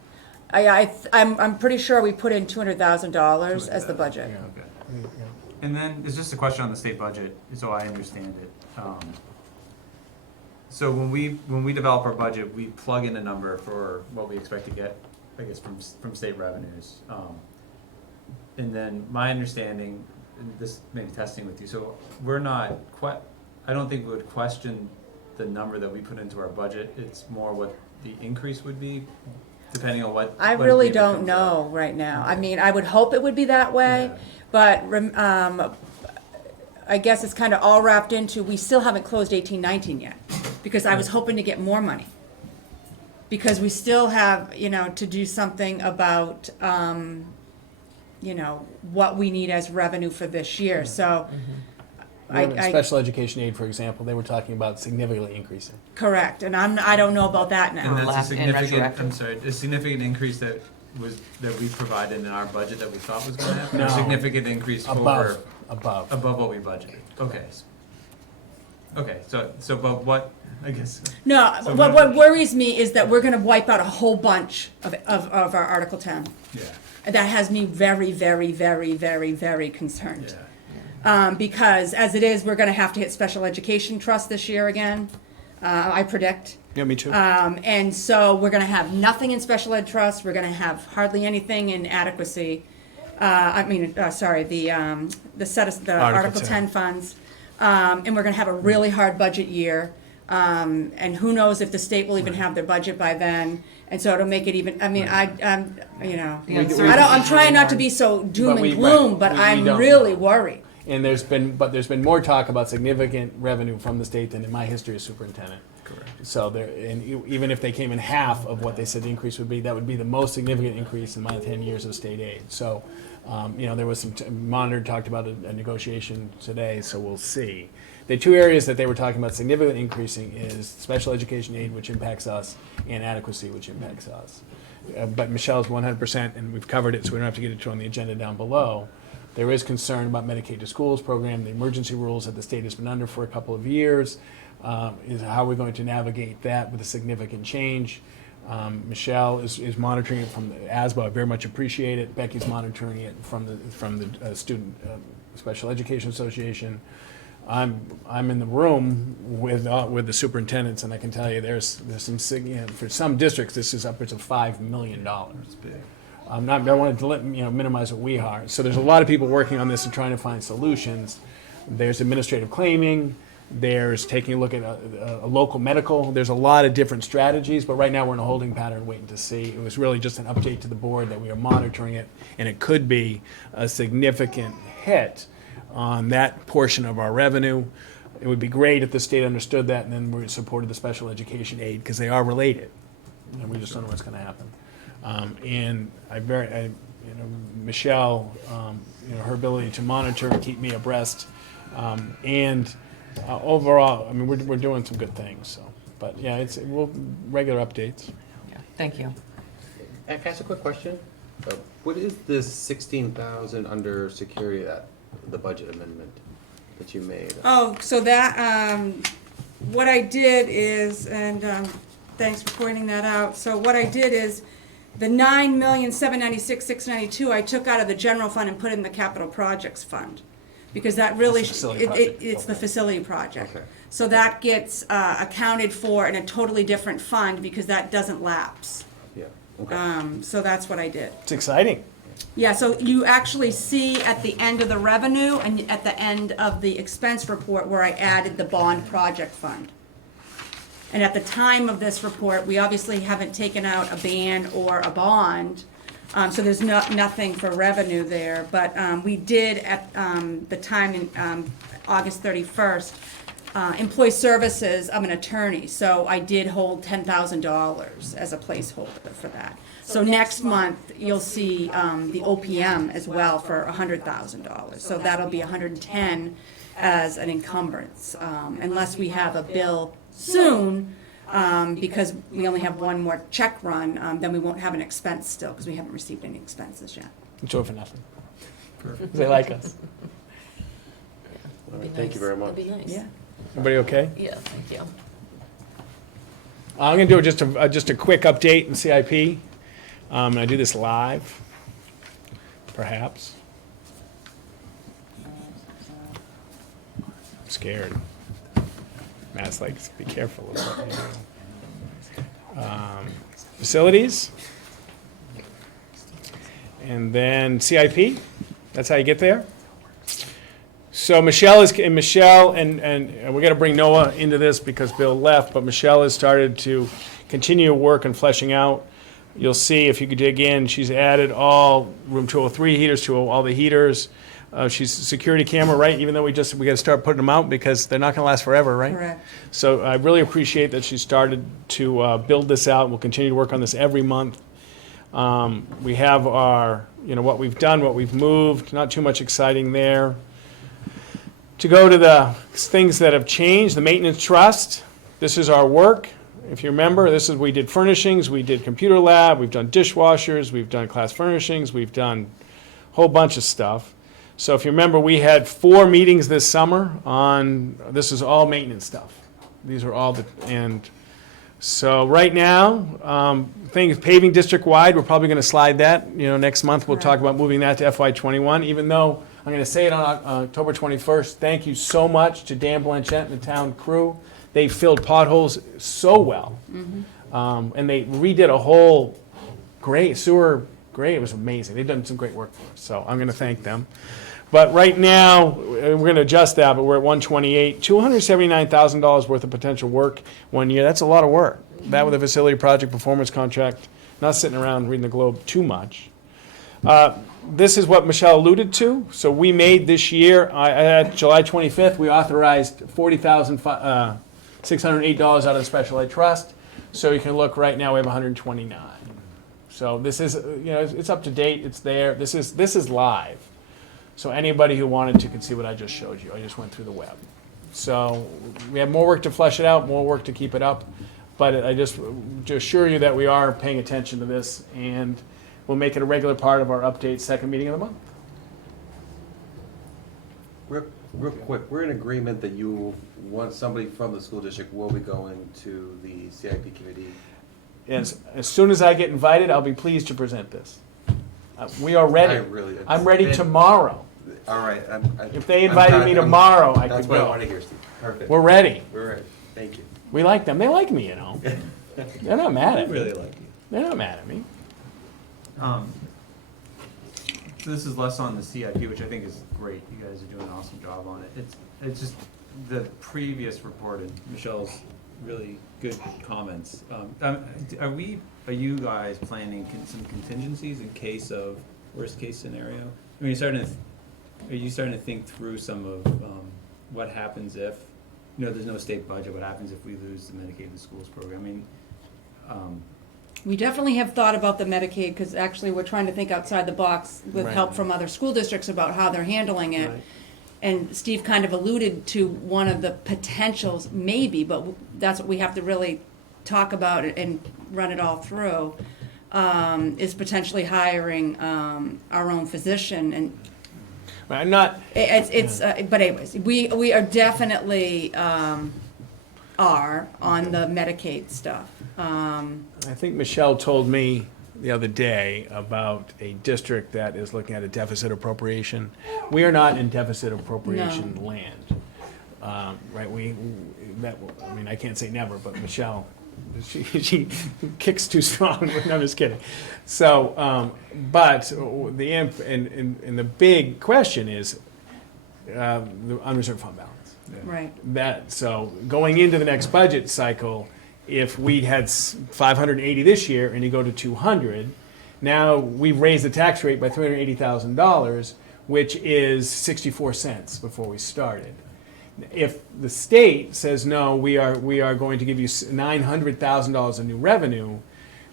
I'm pretty sure we put in $200,000 as the budget. Okay. And then it's just a question on the state budget, so I understand it. So when we develop our budget, we plug in a number for what we expect to get, I guess, from state revenues. And then my understanding, and this may be testing with you, so we're not I don't think we would question the number that we put into our budget. It's more what the increase would be, depending on what. I what really agreement don't comes know out. right now. I mean, I would hope it would be that way, Yeah. but I guess it's kind of all wrapped into, we still haven't closed 18-19 yet, because I was hoping to get more money. Because we still have, to do something about, what we need as revenue for this year, so. Special education aid, for example, they were talking about significantly increasing. Correct, and I don't know about that And now. that's a Last and significant, retroactive. I'm sorry, a significant increase that we provided in our budget that we thought was gonna happen? No. A significant increase over, Above. above what we budgeted? Okay. Okay, so but what, I guess, No, So what worries me is that we're gonna wipe out a whole bunch of our Article 10. yeah, That has me very, very, very, very, very concerned. yeah. Because as it is, we're gonna have to hit special education trust this year again, I predict. Yeah, me too. And so we're gonna have nothing in special ed trust, we're gonna have hardly anything in adequacy. The Article 10 funds. And we're gonna have a really hard budget year. And who knows if the state will even have their budget by then. And so it'll make it even, I mean, I'm trying not to be so doom and gloom, but I'm don't really know. worried. And there's been more talk about significant revenue from the state than in my history as superintendent. Correct. So even if they came in half of what they said the increase would be, that would be the most significant increase in my 10 years of state aid. So, there was some, Monitor talked about a negotiation today, so we'll see. The two areas that they were talking about significantly increasing is special education aid, which impacts us, and adequacy, which impacts us. But Michelle's 100%, and we've covered it, so we don't have to get into it on the agenda down below. There is concern about Medicaid to Schools program, the emergency rules that the state has been under for a couple of years. Is how we're going to navigate that with a significant change. Michelle is monitoring it from the ASBA. I very much appreciate it. Becky's monitoring it from the Student Special Education Association. I'm in the room with the superintendents, and I can tell you there's some for some districts this is upwards of $5 million. It's big. I wanted to minimize what we are. So there's a lot of people working on this and trying to find solutions. There's administrative claiming. There's taking a look at a local medical. There's a lot of different strategies, but right now we're in a holding pattern waiting to see. It was really just an update to the board that we are monitoring it, and it could be a significant hit on that portion of our revenue. It would be great if the state understood that and then we supported the special education aid, because they are related, and we just don't know what's going to happen. And Michelle, her ability to monitor and keep me abreast, and overall, I mean, we're doing some good things. So, but yeah, regular updates. Yeah, thank you. Can I ask a quick question? What is this 16,000 under security, that the budget amendment that you made? Oh, so that, what I did is, and thanks for pointing that out. So what I did is the $9,796,692 I took out of the general fund and put in the capital projects fund. Because that really, That's the facility project. it's the facility project. Okay. So that gets accounted for in a totally different fund because that doesn't lapse. Yeah, okay. So that's what I did. It's exciting. Yeah, so you actually see at the end of the revenue and at the end of the expense report where I added the bond project fund. And at the time of this report, we obviously haven't taken out a ban or a bond, so there's nothing for revenue there. But we did at the time in August 31st, employ services of an attorney. So I did hold $10,000 as a placeholder for that. So next month, you'll see the OPM as well for $100,000. So that'll be $110,000 as an encumbrance, unless we have a bill soon, because we only have one more check run, then we won't have an expense still, because we haven't received any expenses yet. Enjoy for nothing. They like us. All right, thank you very much. That'd be nice. Yeah. Everybody okay? Yeah, thank you. I'm going to do just a quick update in CIP. I do this live, perhaps. I'm scared. Matt's like, be careful of what you do. Facilities. And then CIP. That's how you get there. So Michelle and we're going to bring Noah into this because Bill left, but Michelle has started to continue work and fleshing out. You'll see if you could dig in, she's added all room 203 heaters to all the heaters. She's a security camera, right? Even though we got to start putting them out because they're not going to last forever, right? Correct. So I really appreciate that she started to build this out. We'll continue to work on this every month. We have our, what we've done, what we've moved. Not too much exciting there. To go to the things that have changed, the maintenance trust. This is our work. If you remember, we did furnishings, we did computer lab, we've done dishwashers, we've done class furnishings, we've done a whole bunch of stuff. So if you remember, we had 4 meetings this summer on, this is all maintenance stuff. These are all and so right now, paving district-wide, we're probably going to slide that. Next month we'll talk about moving that to FY21, even though I'm going to say it on October 21st. Thank you so much to Dan Blanchette and the town crew. They filled potholes so well. Mm-hmm. And they redid a whole sewer grade. It was amazing. They've done some great work for us. So I'm going to thank them. But right now, we're going to adjust that, but we're at 128, $279,000 worth of potential work 1 year. That's a lot of work. That with a facility project performance contract, not sitting around reading the Globe too much. This is what Michelle alluded to. So we made this year, at July 25th, we authorized $40,608 out of the special ed trust. So you can look right now, we have 129. So this is, it's up to date, it's there. This is live. So anybody who wanted to can see what I just showed you. I just went through the web. So we have more work to flesh it out, more work to keep it up. But I just to assure you that we are paying attention to this, and we'll make it a regular part of our update second meeting of the month. Real quick, we're in agreement that you want somebody from the school district will be going to the CIP committee. As soon as I get invited, I'll be pleased to present this. We are ready. I'm ready tomorrow. All right. If they invited me tomorrow, I could go. That's what I want to hear, Steve. Perfect. We're ready. We're ready. Thank you. We like them. They like me, They're not mad at me. really like you. They're not mad at me. So this is less on the CIP, which I think is great. You guys are doing an awesome job on it. It's just the previous report and Michelle's really good comments, are you guys planning some contingencies in case of worst case scenario? I mean, are you starting to think through some of what happens if, there's no state budget, what happens if we lose the Medicaid in Schools program? I mean, We definitely have thought about the Medicaid, because actually we're trying to think outside the box with Right. help from other school districts about how they're handling it. Right. And Steve kind of alluded to one of the potentials, maybe, but that's what we have to really talk about and run it all through, is potentially hiring our own physician. And I'm not, but anyways, we are definitely are on the Medicaid stuff. I think Michelle told me the other day about a district that is looking at a deficit appropriation. We are not in deficit appropriation land. Right, I mean, I can't say never, but Michelle, she kicks too strong. No, I'm just kidding. So, but and the big question is the unreserved fund balance. Right. So going into the next budget cycle, if we had 580 this year and you go to 200, now we've raised the tax rate by $380,000, which is 64 cents before we started. If the state says, no, we are going to give you $900,000 in new revenue,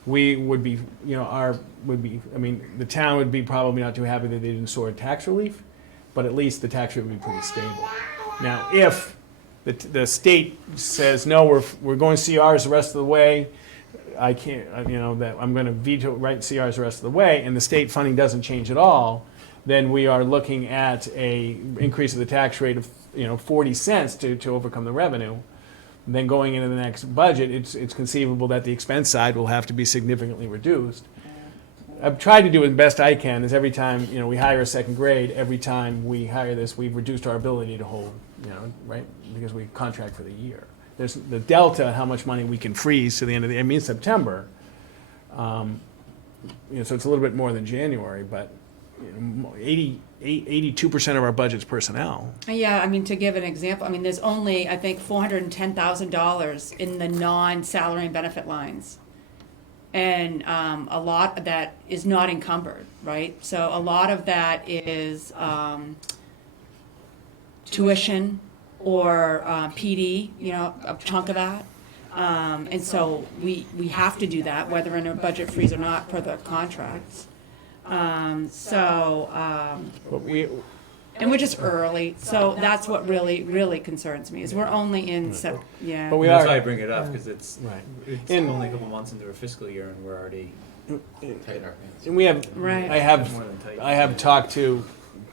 we would be, I mean, the town would be probably not too happy that they didn't sort tax relief, but at least the tax rate would be pretty stable. Now, if the state says, no, we're going CRs the rest of the way, I can't, that I'm going to veto write CRs the rest of the way, and the state funding doesn't change at all, then we are looking at a increase of the tax rate of 40 cents to overcome the revenue. And then going into the next budget, it's conceivable that the expense side will have to be significantly reduced. I've tried to do as best I can, is every time we hire a second grade, every time we hire this, we've reduced our ability to hold, right, because we contract for the year. There's the delta, how much money we can freeze to the end of the, September. So it's a little bit more than January, but 82% of our budget's personnel. Yeah, I mean, to give an example, I mean, there's only, I think, $410,000 in the non-salary and benefit lines. And a lot of that is not encumbered, right? So a lot of that is tuition or PD, a chunk of that. And so we have to do that, whether in a budget freeze or not, per the contracts. And we're just early, so that's what really, really concerns me, is we're only in yeah. But we that's are, why I bring it up, because it's And- only a couple months into our fiscal year and we're already Tighten our pants. and we have, Right. more than tight. I have talked to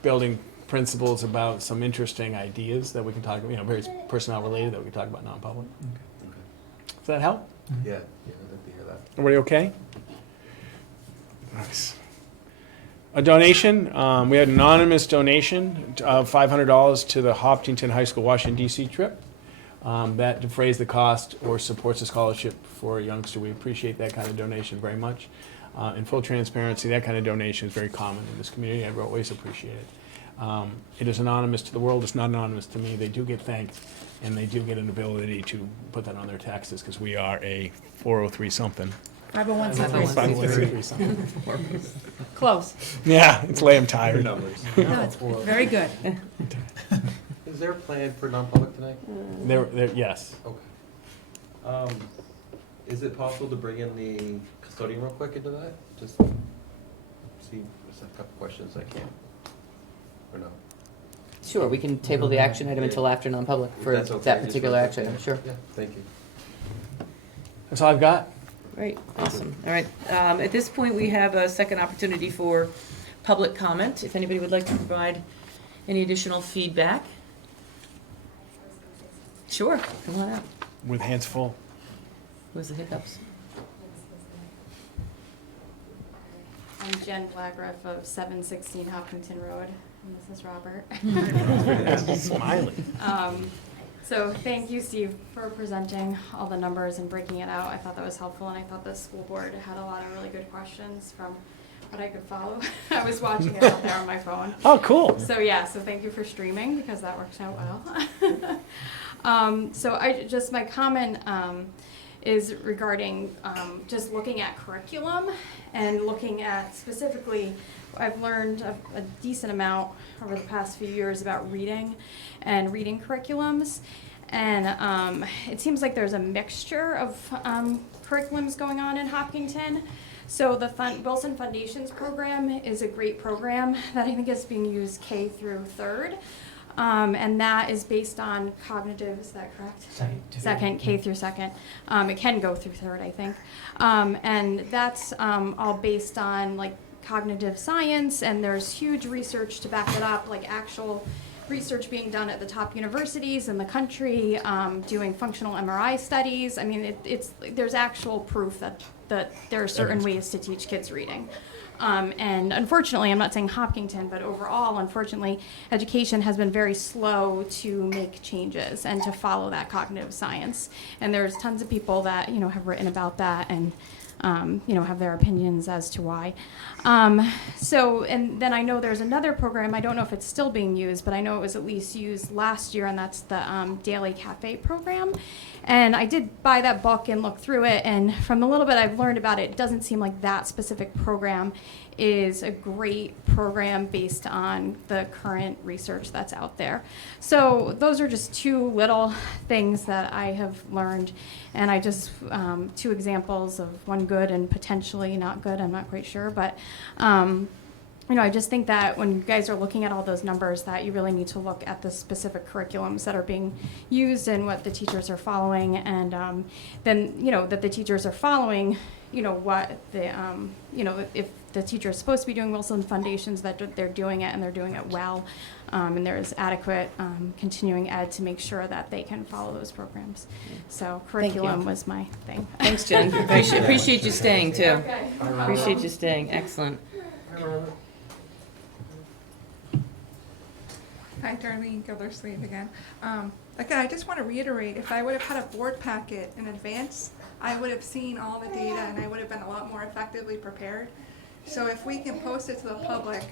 building principals about some interesting ideas that we can talk about, very personnel related, that we can talk about non-public. Does that help? Yeah, I'd like to hear that. Everybody okay? Nice. A donation, we had an anonymous donation of $500 to the Hopkinton High School Washington DC trip. That defrays the cost or supports a scholarship for a youngster. We appreciate that kind of donation very much. In full transparency, that kind of donation is very common in this community. I always appreciate it. It is anonymous to the world. It's not anonymous to me. They do get thanked, and they do get an ability to put that on their taxes, because we are a 403 something. 501c3. something. Close. Yeah, it's lay 'em tired. numbers. No, it's very good. Is there a plan for non-public tonight? There, yes. Okay. Is it possible to bring in the custodian real quick into that? Just see, just a couple questions I can. Or no? Sure, we can table the action item until after non-public If for that's okay, that just particular real action quick. item, sure. Yeah, thank you. That's all I've got. Great, awesome. All right, at this point, we have a second opportunity for public comment. If anybody would like to provide any additional feedback. Sure, come on out. With hands full. Who's the hiccups? I'm Jen Blackruff of 716 Hopkinton Road, and this is Robert. Smiling. So thank you, Steve, for presenting all the numbers and breaking it out. I thought that was helpful, and I thought the school board had a lot of really good questions from but I could follow. I was watching it out there on my phone. Oh, cool. So yeah, so thank you for streaming because that works out well. My comment is regarding just looking at curriculum and looking at specifically, I've learned a decent amount over the past few years about reading and reading curriculums. And it seems like there's a mixture of curriculums going on in Hopkinton. So the Wilson Foundations program is a great program that I think is being used K through 3rd. And that is based on cognitive, is that correct? Second, K through 2nd. It can go through 3rd, I think. And that's all based on like cognitive science, and there's huge research to back it up, like actual research being done at the top universities in the country, doing functional MRI studies. I mean, there's actual proof that there are certain ways to teach kids reading. And unfortunately, I'm not saying Hopkinton, but overall, unfortunately, education has been very slow to make changes and to follow that cognitive science. And there's tons of people that, have written about that and, have their opinions as to why. And then I know there's another program, I don't know if it's still being used, but I know it was at least used last year, and that's the Daily Cafe program. And I did buy that book and look through it, and from the little bit I've learned about it, it doesn't seem like that specific program is a great program based on the current research that's out there. So those are just two little things that I have learned, and I just, two examples of one good and potentially not good, I'm not quite sure, but I just think that when you guys are looking at all those numbers, that you really need to look at the specific curriculums that are being used and what the teachers are following, and then, that the teachers are following, what the, if the teacher is supposed to be doing Wilson Foundations, that they're doing it and they're doing it well, and there is adequate continuing ed to make sure that they can follow those programs. So curriculum was my thing. Thanks, Jen. Appreciate you staying, too. Okay. Appreciate you staying. Excellent. Hi, Darlene Gildersleeve again. Again, I just want to reiterate, if I would have had a board packet in advance, I would have seen all the data and I would have been a lot more effectively prepared. So if we can post it to the public,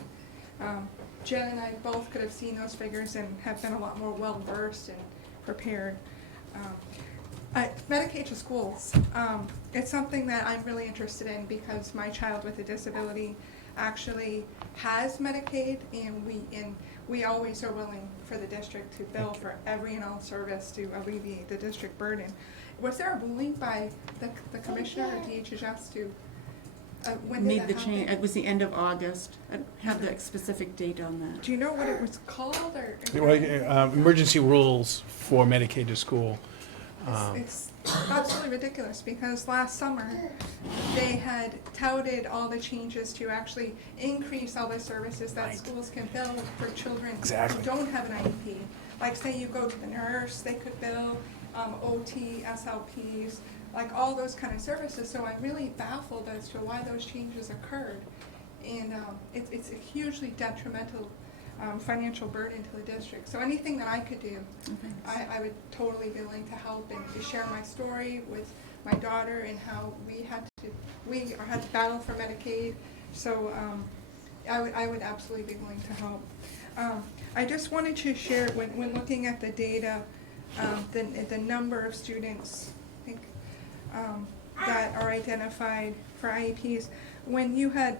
Jen and I both could have seen those figures and have been a lot more well-versed and prepared. Medicaid to schools, it's something that I'm really interested in because my child with a disability actually has Medicaid, and we always are willing for the district to bill for every and all service to alleviate the district burden. Was there a ruling by the commissioner or DHHS to when Made did the that change, happen? it was the end of August. I don't have the specific date on that. Do you know what it was called, or? Emergency rules for Medicaid to school. It's absolutely ridiculous because last summer they had touted all the changes to actually increase all the services that schools can bill for children who don't have an IEP. Like say you go to the nurse, they could bill OT, SLPs, like all those kind of services. So I'm really baffled as to why those changes occurred. And it's a hugely detrimental financial burden to the district. So anything that I could do, I would totally be willing to help and to share my story with my daughter and how we had to battle for Medicaid. So I would absolutely be willing to help. I just wanted to share when looking at the data, the number of students, I think, that are identified for IEPs. When you had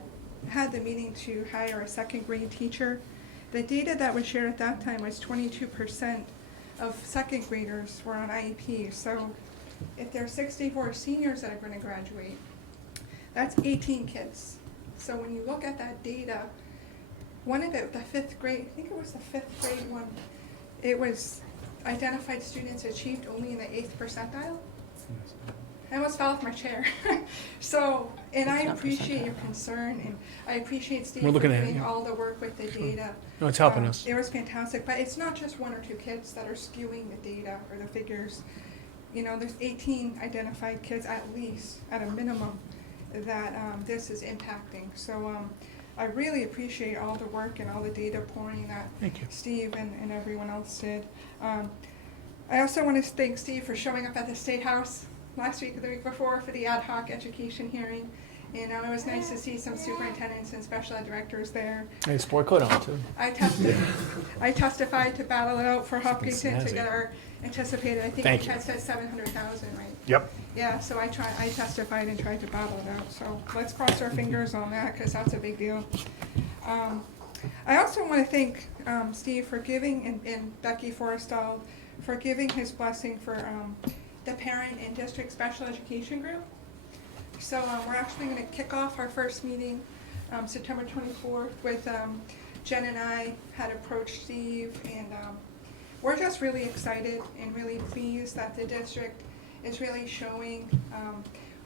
the meeting to hire a second grade teacher, the data that was shared at that time was 22% of second graders were on IEP. So if there are 64 seniors that are going to graduate, that's 18 kids. So when you look at that data, one of the fifth grade, I think it was the fifth grade one, it was identified students achieved only in the 8th percentile. I almost fell off my chair. So, and I appreciate your concern, and I appreciate Steve for doing all the work with the data. No, it's helping us. It was fantastic, but it's not just one or two kids that are skewing the data or the figures. There's 18 identified kids at least, at a minimum, that this is impacting. So I really appreciate all the work and all the data pouring that Steve and everyone else did. I also want to thank Steve for showing up at the State House last week or the week before for the ad hoc education hearing. You know, it was nice to see some superintendents and special ed directors there. Hey, sport coat on too. I testified to battle it out for Hopkinton to snazzy. get our anticipated, I think Thank we you. had said 700,000, right? Yep. Yeah, so I testified and tried to battle it out, so let's cross our fingers on that, because that's a big deal. I also want to thank Steve for giving, and Becky Forrestal for giving his blessing for the parent and district special education group. So we're actually going to kick off our first meeting September 24th with Jen and I had approached Steve, and we're just really excited and really pleased that the district is really showing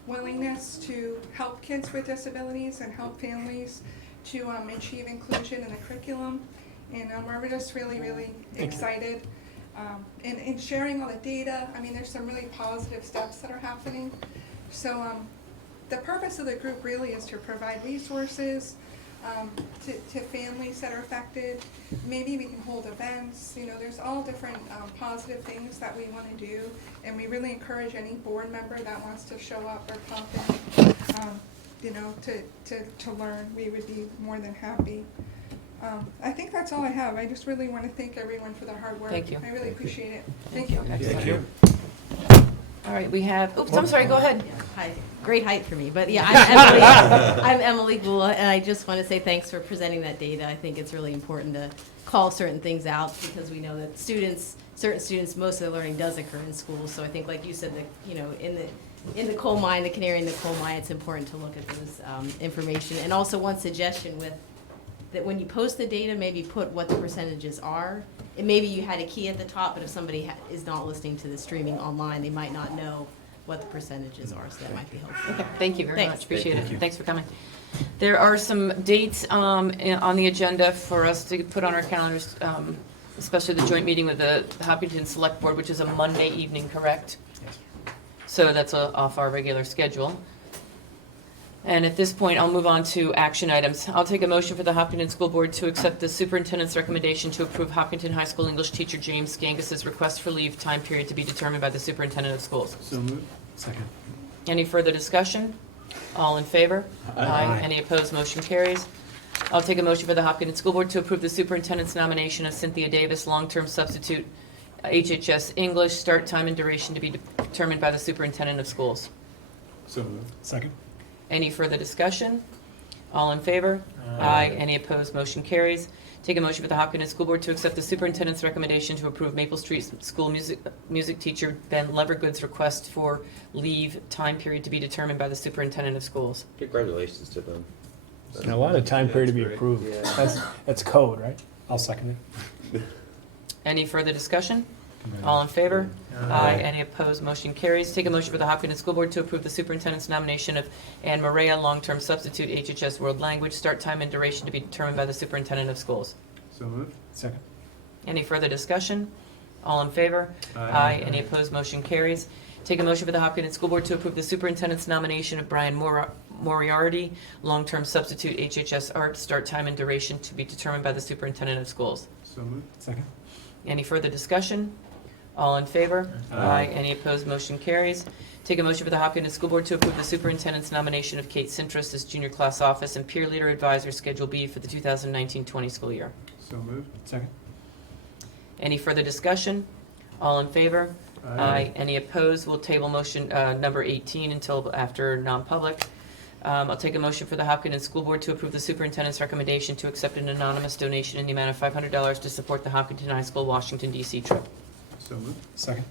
willingness to help kids with disabilities and help families to achieve inclusion in the curriculum. And we're just really, really excited. And sharing all the data, I mean, there's some really positive steps that are happening. So the purpose of the group really is to provide resources to families that are affected. Maybe we can hold events. You know, there's all different positive things that we want to do, and we really encourage any board member that wants to show up or pop in, you know, to learn. We would be more than happy. I think that's all I have. I just really want to thank everyone for their hard work. Thank you. I really appreciate it. Thank you. Excellent. All right, we have, oops, I'm sorry, go ahead. Hi, great height for me, but yeah, I'm Emily, I'm Emily Gula, and I just want to say thanks for presenting that data. I think it's really important to call certain things out because we know that certain students, most of their learning does occur in schools. So I think, like you said, that, you know, in the coal mine, the canary in the coal mine, it's important to look at those information. And also one suggestion with that when you post the data, maybe put what the percentages are. And maybe you had a key at the top, but if somebody is not listening to the streaming online, they might not know what the percentages are, so that might be helpful. Okay, thank you very Thanks. much, appreciate Thank it. you. Thanks for coming. There are some dates on the agenda for us to put on our calendars, especially the joint meeting with the Hopkinton Select Board, which is a Monday evening, correct? Yes. So that's off our regular schedule. And at this point, I'll move on to action items. I'll take a motion for the Hopkinton School Board to accept the superintendent's recommendation to approve Hopkinton High School English teacher James Gangus's request for leave time period to be determined by the superintendent of schools. So moved. Second. Any further discussion? All in favor? Aye. Any opposed? Motion carries. I'll take a motion for the Hopkinton School Board to approve the superintendent's nomination of Cynthia Davis, long-term substitute, HHS English, start time and duration to be determined by the superintendent of schools. So moved. Second. Any further discussion? All in favor? Aye. Any opposed? Motion carries. Take a motion for the Hopkinton School Board to accept the superintendent's recommendation to approve Maple Street School music teacher Ben Levergood's request for leave time period to be determined by the superintendent of schools. Congratulations to them. And a lot of time period to be approved. That's code, right? I'll second it. Any further discussion? All in favor? Aye. Any opposed? Motion carries. Take a motion for the Hopkinton School Board to approve the superintendent's nomination of Anne Maria, long-term substitute, HHS World Language, start time and duration to be determined by the superintendent of schools. So moved. Second. Any further discussion? All in favor? Aye. Any opposed? Motion carries. Take a motion for the Hopkinton School Board to approve the superintendent's nomination of Brian Moriarty, long-term substitute, HHS Art, start time and duration to be determined by the superintendent of schools. So moved. Second. Any further discussion? All in favor? Aye. Any opposed? Motion carries. Take a motion for the Hopkinton School Board to approve the superintendent's nomination of Kate Sintrus as junior class office and peer leader advisor, Schedule B, for the 2019-20 school year. So moved. Second. Any further discussion? All in favor? Aye. Any opposed? We'll table motion number 18 until after non-public. I'll take a motion for the Hopkinton School Board to approve the superintendent's recommendation to accept an anonymous donation in the amount of $500 to support the Hopkinton High School Washington, D.C. trip. So moved. Second.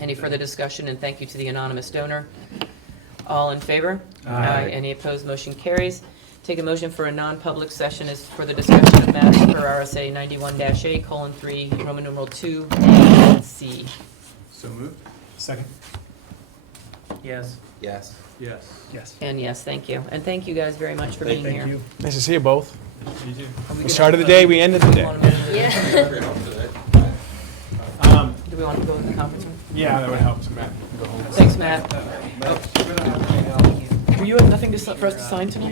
Any further discussion? And thank you to the anonymous donor. All in favor? Aye. Any opposed? Motion carries. Take a motion for a non-public session is for the discussion of matters per RSA 91-A:3, Roman numeral 2, and C. So moved. Second. Yes. Yes. Yes. Yes. And yes, thank you. And thank you guys very much for being here. Thank you. Nice to see you both. You too. We started the day, we ended the day. Do we want to go in the conference room? Yeah, that would help. So Matt, you can go home. Thanks, Matt. Oh. You have nothing for us to sign tonight?